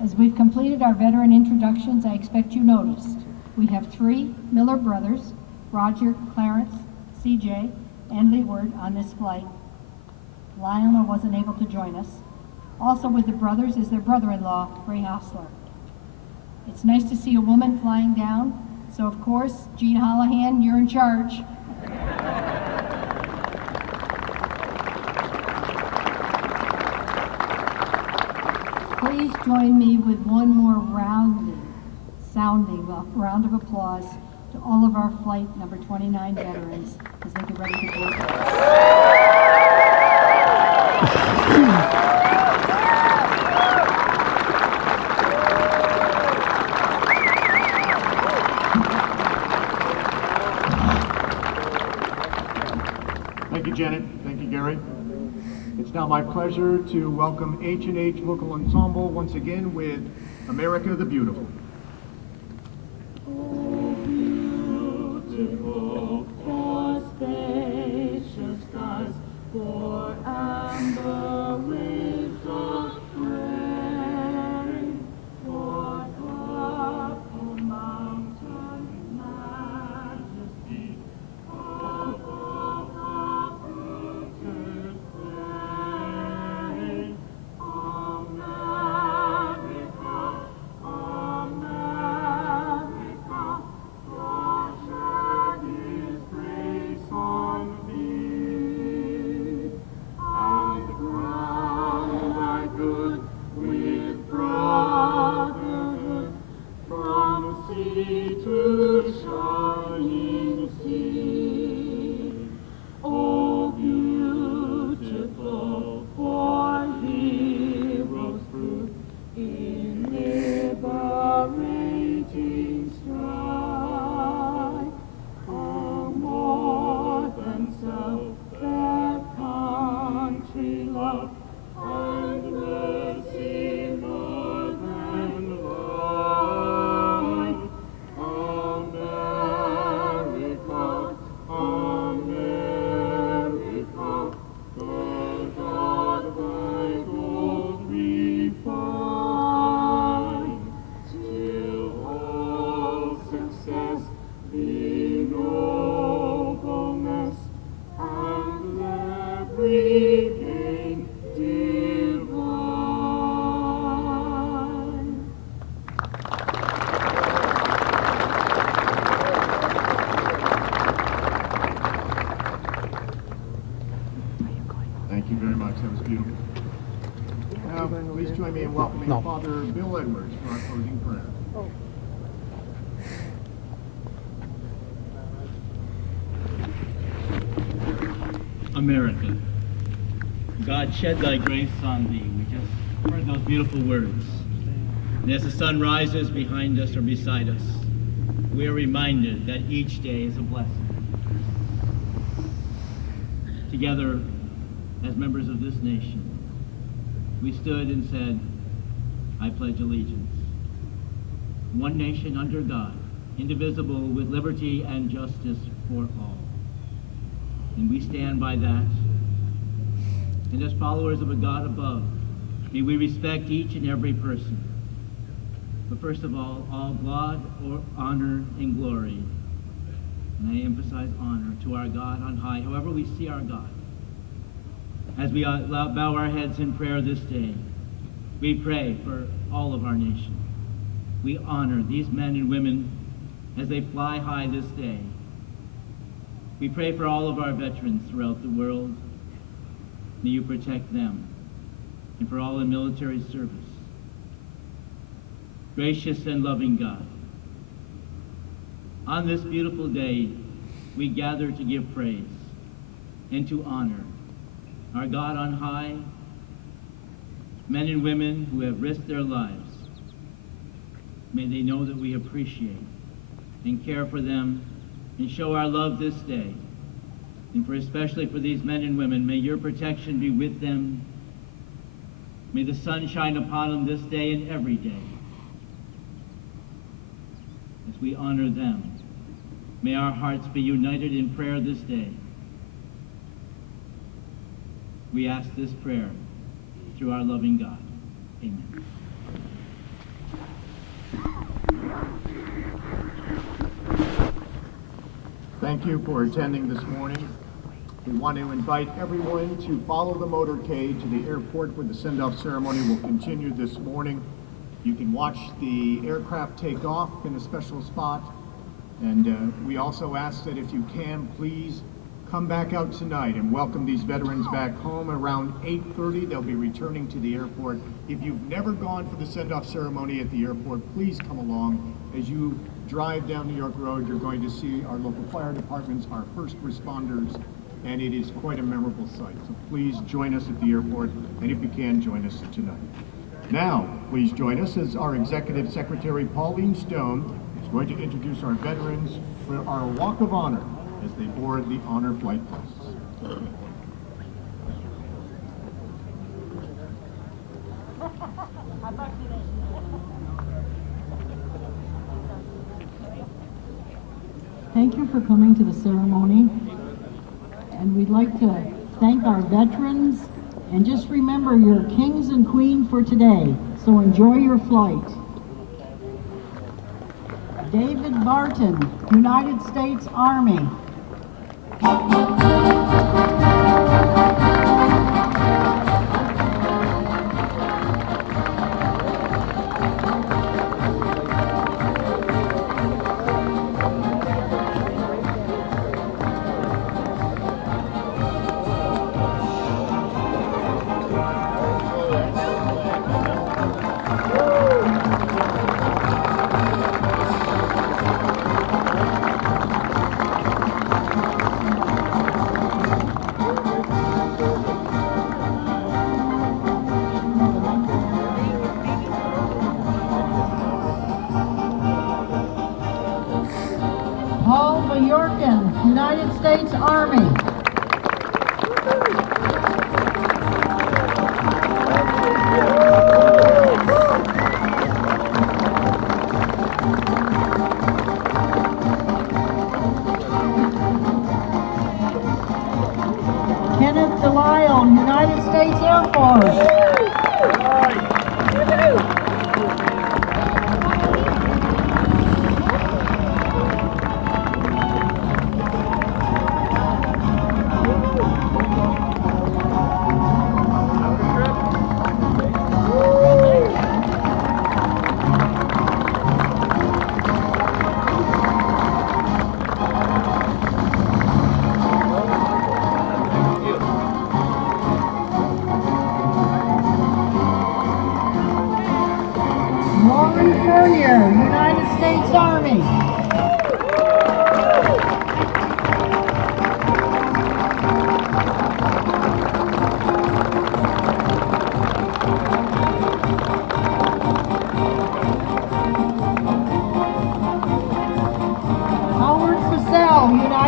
As we've completed our veteran introductions, I expect you noticed we have 3 Miller brothers, Roger, Clarence, CJ, and Leeward on this flight. Lionel wasn't able to join us. Also with the brothers is their brother-in-law, Ray Hostler. It's nice to see a woman flying down, so of course, Jean Holohan, you're in charge. Please join me with one more sounding round of applause to all of our flight number 29 veterans as they get ready to board. Thank you, Janet. Thank you, Gary. It's now my pleasure to welcome H&H Vocal Ensemble once again with America the Beautiful. in nobleness and every gain divine. Thank you very much. That was beautiful. Now, please join me in welcoming No. Father Bill Edwards for our closing prayer. America, God shed thy grace on thee. We just heard those beautiful words. And as the sun rises behind us or beside us, we are reminded that each day is a blessing. Together, as members of this nation, we stood and said, I pledge allegiance. One nation under God, indivisible, with liberty and justice for all. And we stand by that. And as followers of a God above, may we respect each and every person. But first of all God, or honor and glory, and I emphasize honor, to our God on high, however we see our God. As we bow our heads in prayer this day, we pray for all of our nation. We honor these men and women as they fly high this day. We pray for all of our veterans throughout the world. May you protect them, and for all in military service. Gracious and loving God, on this beautiful day, we gather to give praise and to honor our God on high, men and women who have risked their lives. May they know that we appreciate and care for them and show our love this day. And especially for these men and women, may your protection be with them. May the sun shine upon them this day and every day. As we honor them, may our hearts be united in prayer this day. We ask this prayer through our loving God. Amen. Thank you for attending this morning. We want to invite everyone to follow the motorcade to the airport where the send-off ceremony will continue this morning. You can watch the aircraft take off in a special spot. And we also ask that if you can, please come back out tonight and welcome these veterans back home. Around 8:30, they'll be returning to the airport. If you've never gone for the send-off ceremony at the airport, please come along. As you drive down New York Road, you're going to see our local fire departments, our first responders, and it is quite a memorable sight. So please join us at the airport, and if you can, join us tonight. Now, please join us as our Executive Secretary, Pauline Stone, is going to introduce our veterans for our Walk of Honor as they board the honor flight posts. Thank you for coming to the ceremony. And we'd like to thank our veterans. And just remember, you're kings and queen for today. So enjoy your flight. David Barton, United States Army. United States Army. Kenneth Delisle, United States Air Force.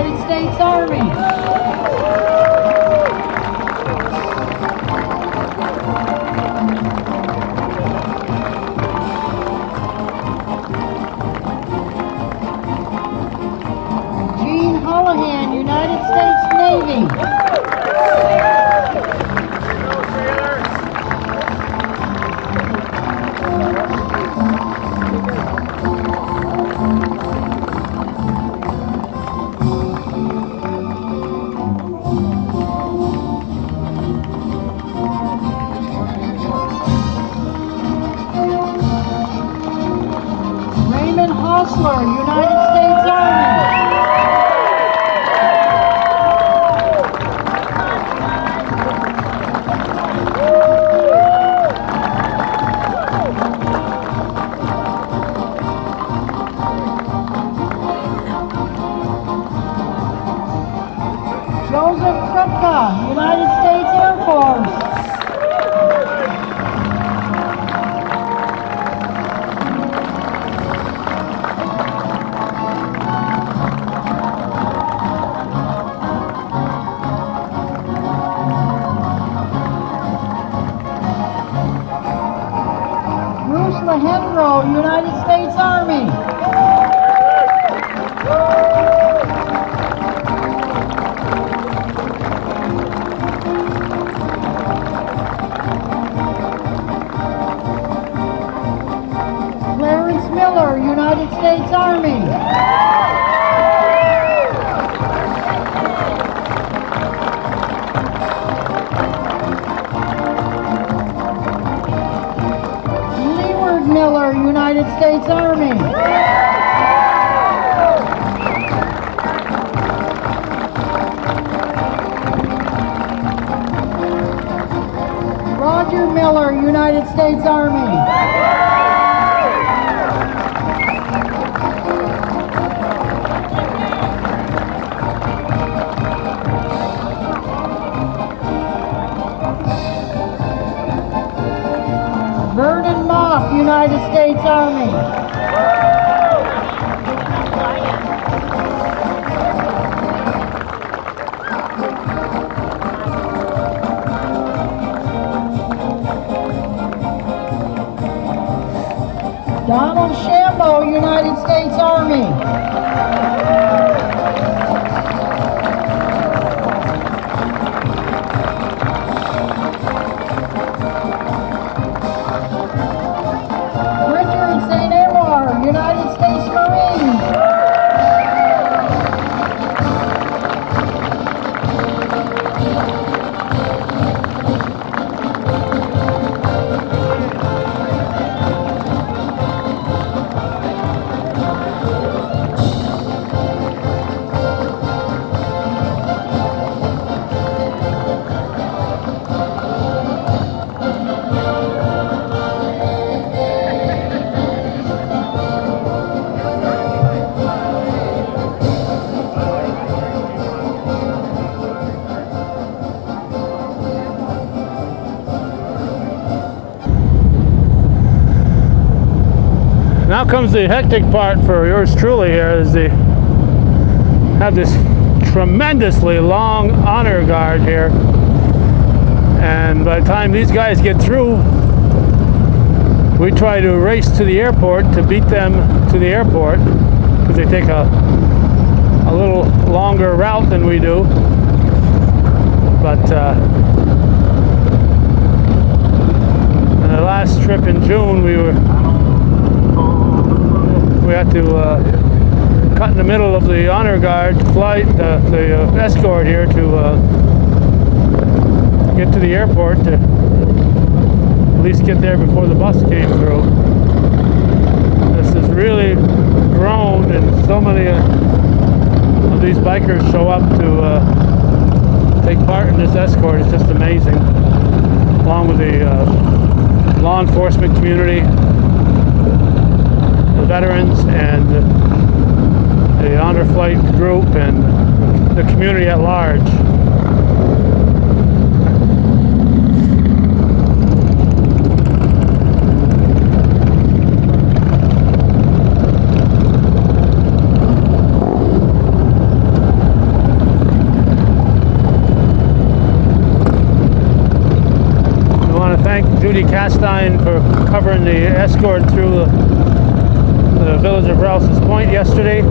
United States Army. Gene Holohan, United States Navy. Raymond Hostler, United States Army. Joseph Krupka, United States Air Force. Bruce Lehendro, United States Army. Clarence Miller, United States Army. Leeward Miller, United States Army. Roger Miller, United States Army. Vernon Moff, United States Army. Donald Shambo, United States Army. Richard St. Amar, United States Marine. Now comes the hectic part for yours truly here, is they have this tremendously long honor guard here. And by the time these guys get through, we try to race to the airport to beat them to the airport, because they take a little longer route than we do. But on the last trip in June, we had to cut in the middle of the honor guard flight, the escort here, to get to the airport to at least get there before the bus came through. This has really grown, and so many of these bikers show up to take part in this escort. It's just amazing, along with the law enforcement community, the veterans, and the honor flight group, and the community at large. Judy Castine for covering the escort through the village of Rouse's Point yesterday.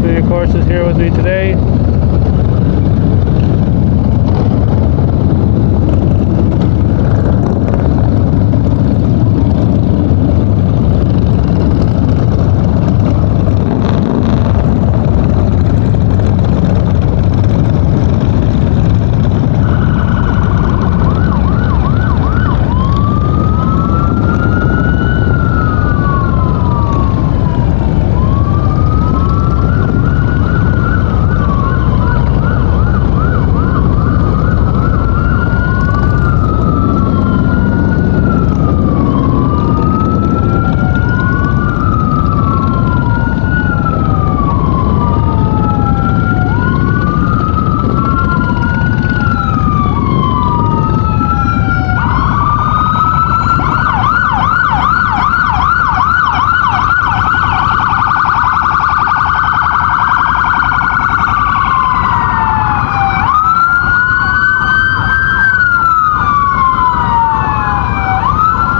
Judy, of course, is here with me today.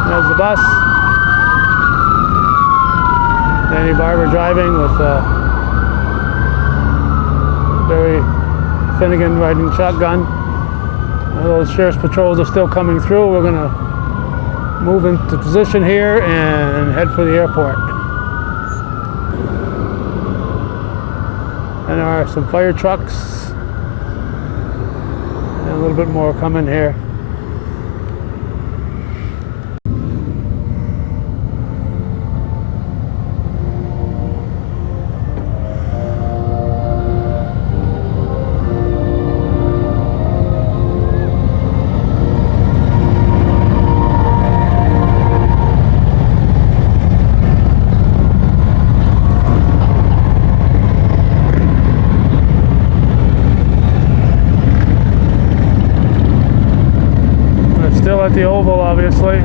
There's the bus. Danny Barber driving with Barry Finnegan riding shotgun. Those sheriff's patrols are still coming through. We're going to move into position here and head for the airport. And there are some fire trucks and a little bit more coming here. Still at the Oval, obviously.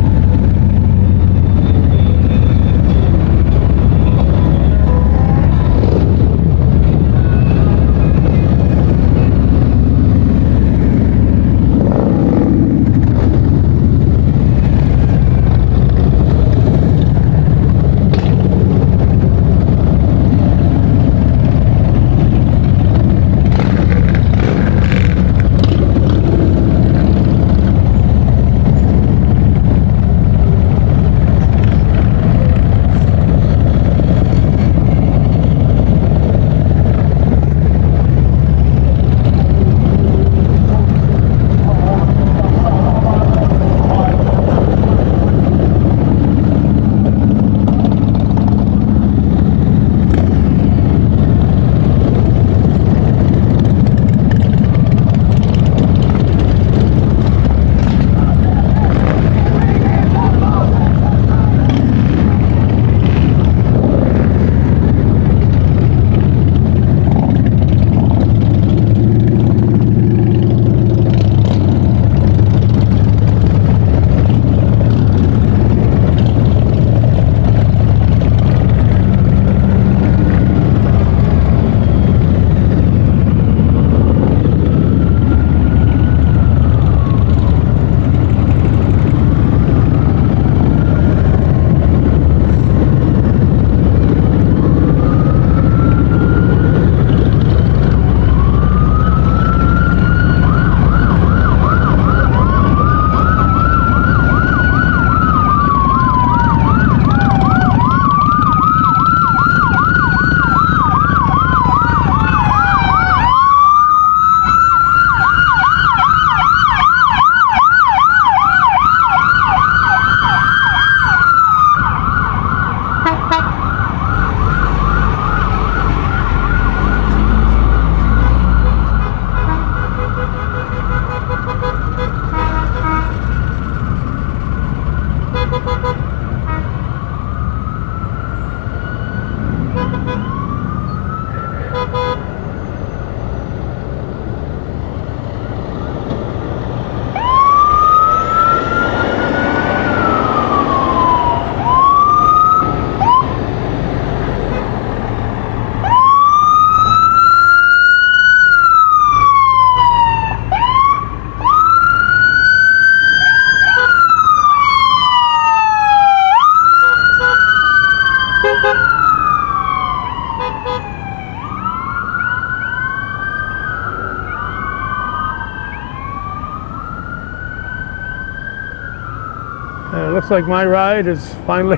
looks like my ride is finally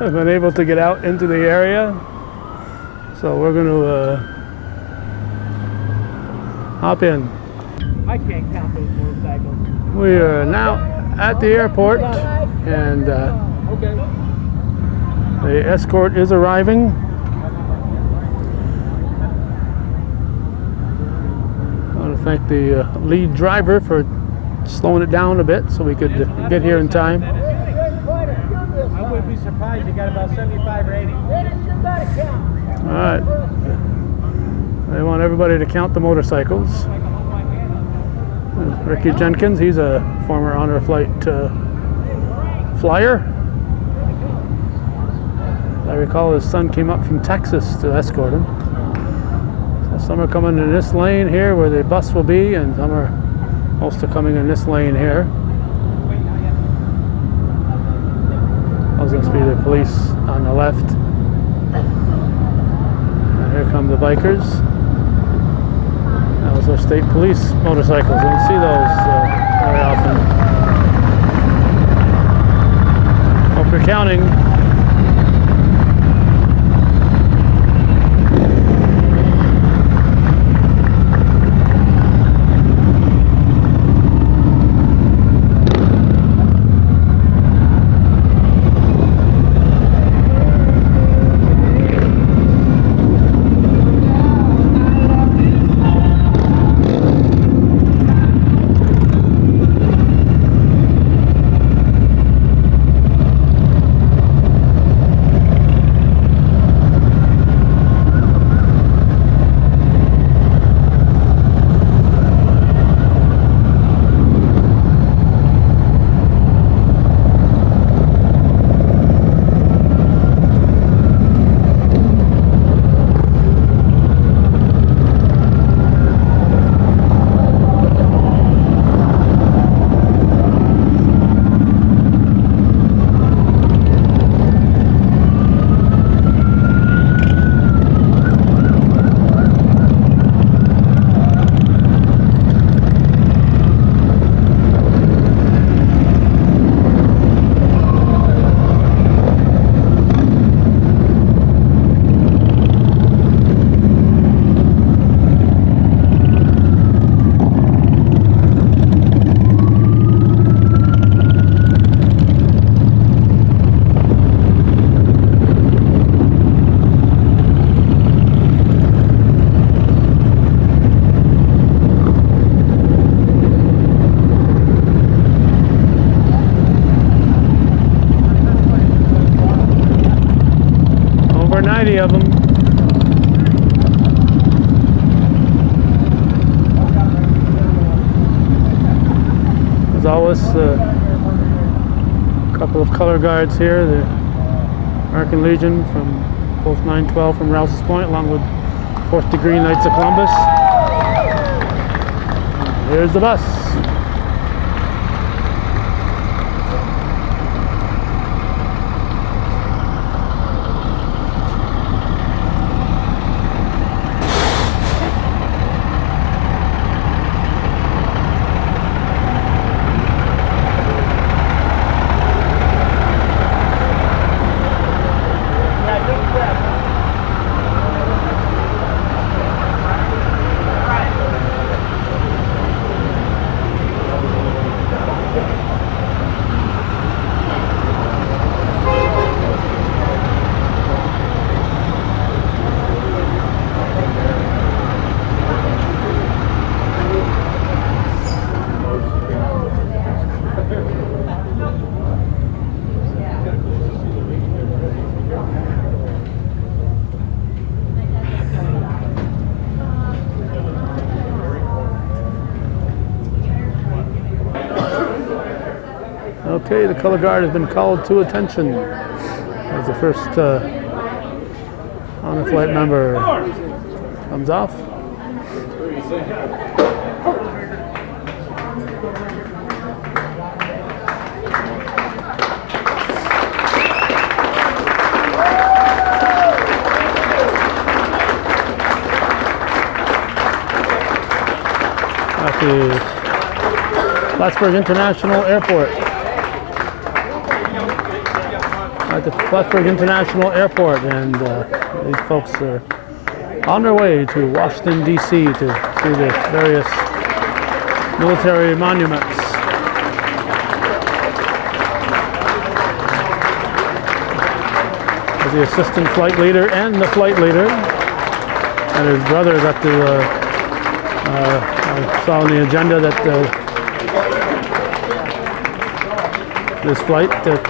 been able to get out into the area. So we're going to hop in. I can't count those motorcycles. We are now at the airport, and the escort is arriving. I want to thank the lead driver for slowing it down a bit so we could get here in time. I wouldn't be surprised you got about 75 or 80. All right. They want everybody to count the motorcycles. Ricky Jenkins, he's a former honor flight flyer. I recall his son came up from Texas to escort him. So some are coming in this lane here where the bus will be, and some are most are coming in this lane here. Those must be the police on the left. And here come the bikers. Those are state police motorcycles. I don't see those very often. Hope you're counting. Over 90 of them. There's always a couple of color guards here, the American Legion from both 912 from Rouse's Point, along with 4th Degree Knights of Columbus. Here's the bus. Okay, the color guard has been called to attention as the first honor flight member comes off. At the Plattsburgh International Airport. at the Plattsburgh International Airport, and these folks are on their way to Washington, D.C. to see the various military monuments. The assistant flight leader and the flight leader, and his brother got to, I saw on the agenda that this flight that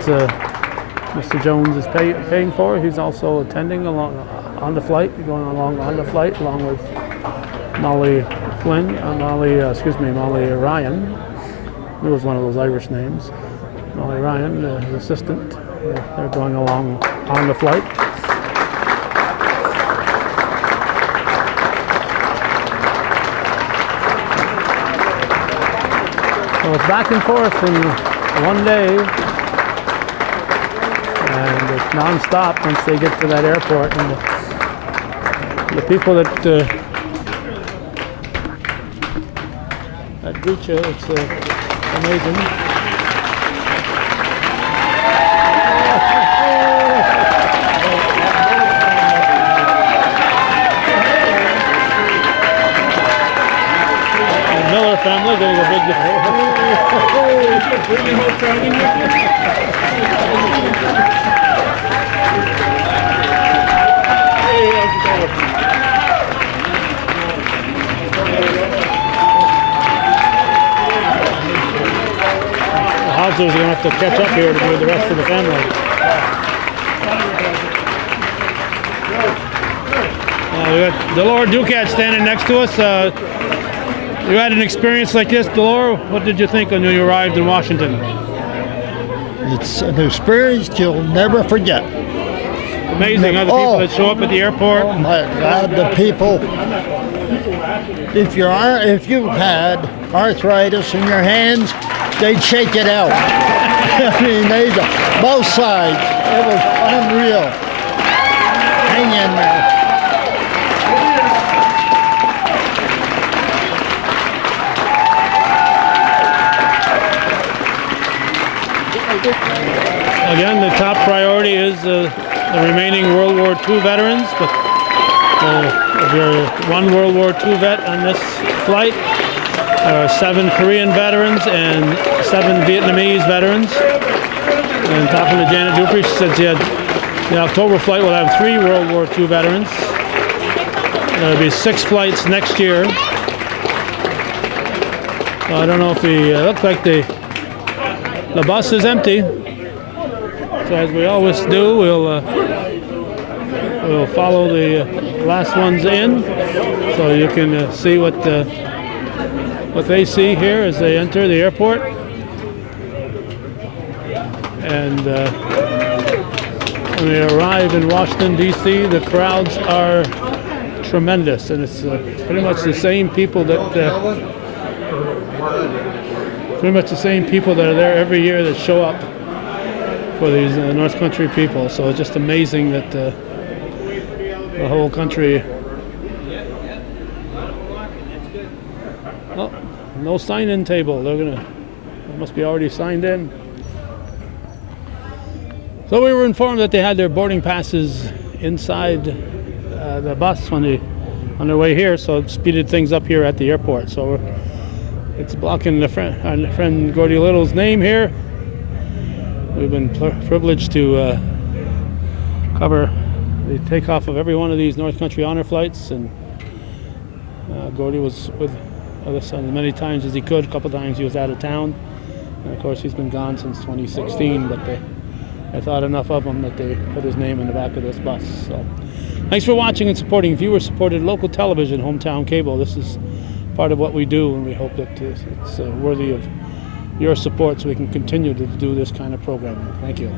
Mr. Jones is paying for, he's also attending along on the flight, going along on the flight along with Molly Ryan. It was one of those Irish names. Molly Ryan, the assistant. They're going along on the flight. So it's back and forth in one day, and it's non-stop once they get to that airport. And the people that greet you, it's amazing. Family getting a big Houses are going to have to catch up here to do the rest of the family. We got Delora Ducat standing next to us. You had an experience like this, Delora. What did you think when you arrived in Washington? It's an experience you'll never forget. Amazing, the people that show up at the airport. Oh my God, the people. If you've had arthritis in your hands, they'd shake it out. I mean, both sides. It was unreal. Hang in there. Again, the top priority is the remaining World War II veterans. But if you're one World War II vet on this flight, there are 7 Korean veterans and 7 Vietnamese veterans. And talking to Janet Dupree, she said the October flight will have 3 World War II veterans. There'll be 6 flights next year. So I don't know if it looks like the bus is empty. So as we always do, we'll follow the last ones in, so you can see what they see here as they enter the airport. And when they arrive in Washington, D.C., the crowds are tremendous, and it's pretty much the same people that are there every year that show up for these North Country people. So it's just amazing that the whole country. Oh, no sign-in table. They must be already signed in. So we were informed that they had their boarding passes inside the bus on their way here, so it speeded things up here at the airport. So it's blocking our friend Gordy Little's name here. We've been privileged to cover the takeoff of every one of these North Country Honor flights, and Gordy was with us as many times as he could. A couple times he was out of town, and of course he's been gone since 2016, but they thought enough of him that they put his name in the back of this bus. So thanks for watching and supporting viewer-supported local television, Hometown Cable. This is part of what we do, and we hope that it's worthy of your support so we can continue to do this kind of programming. Thank you.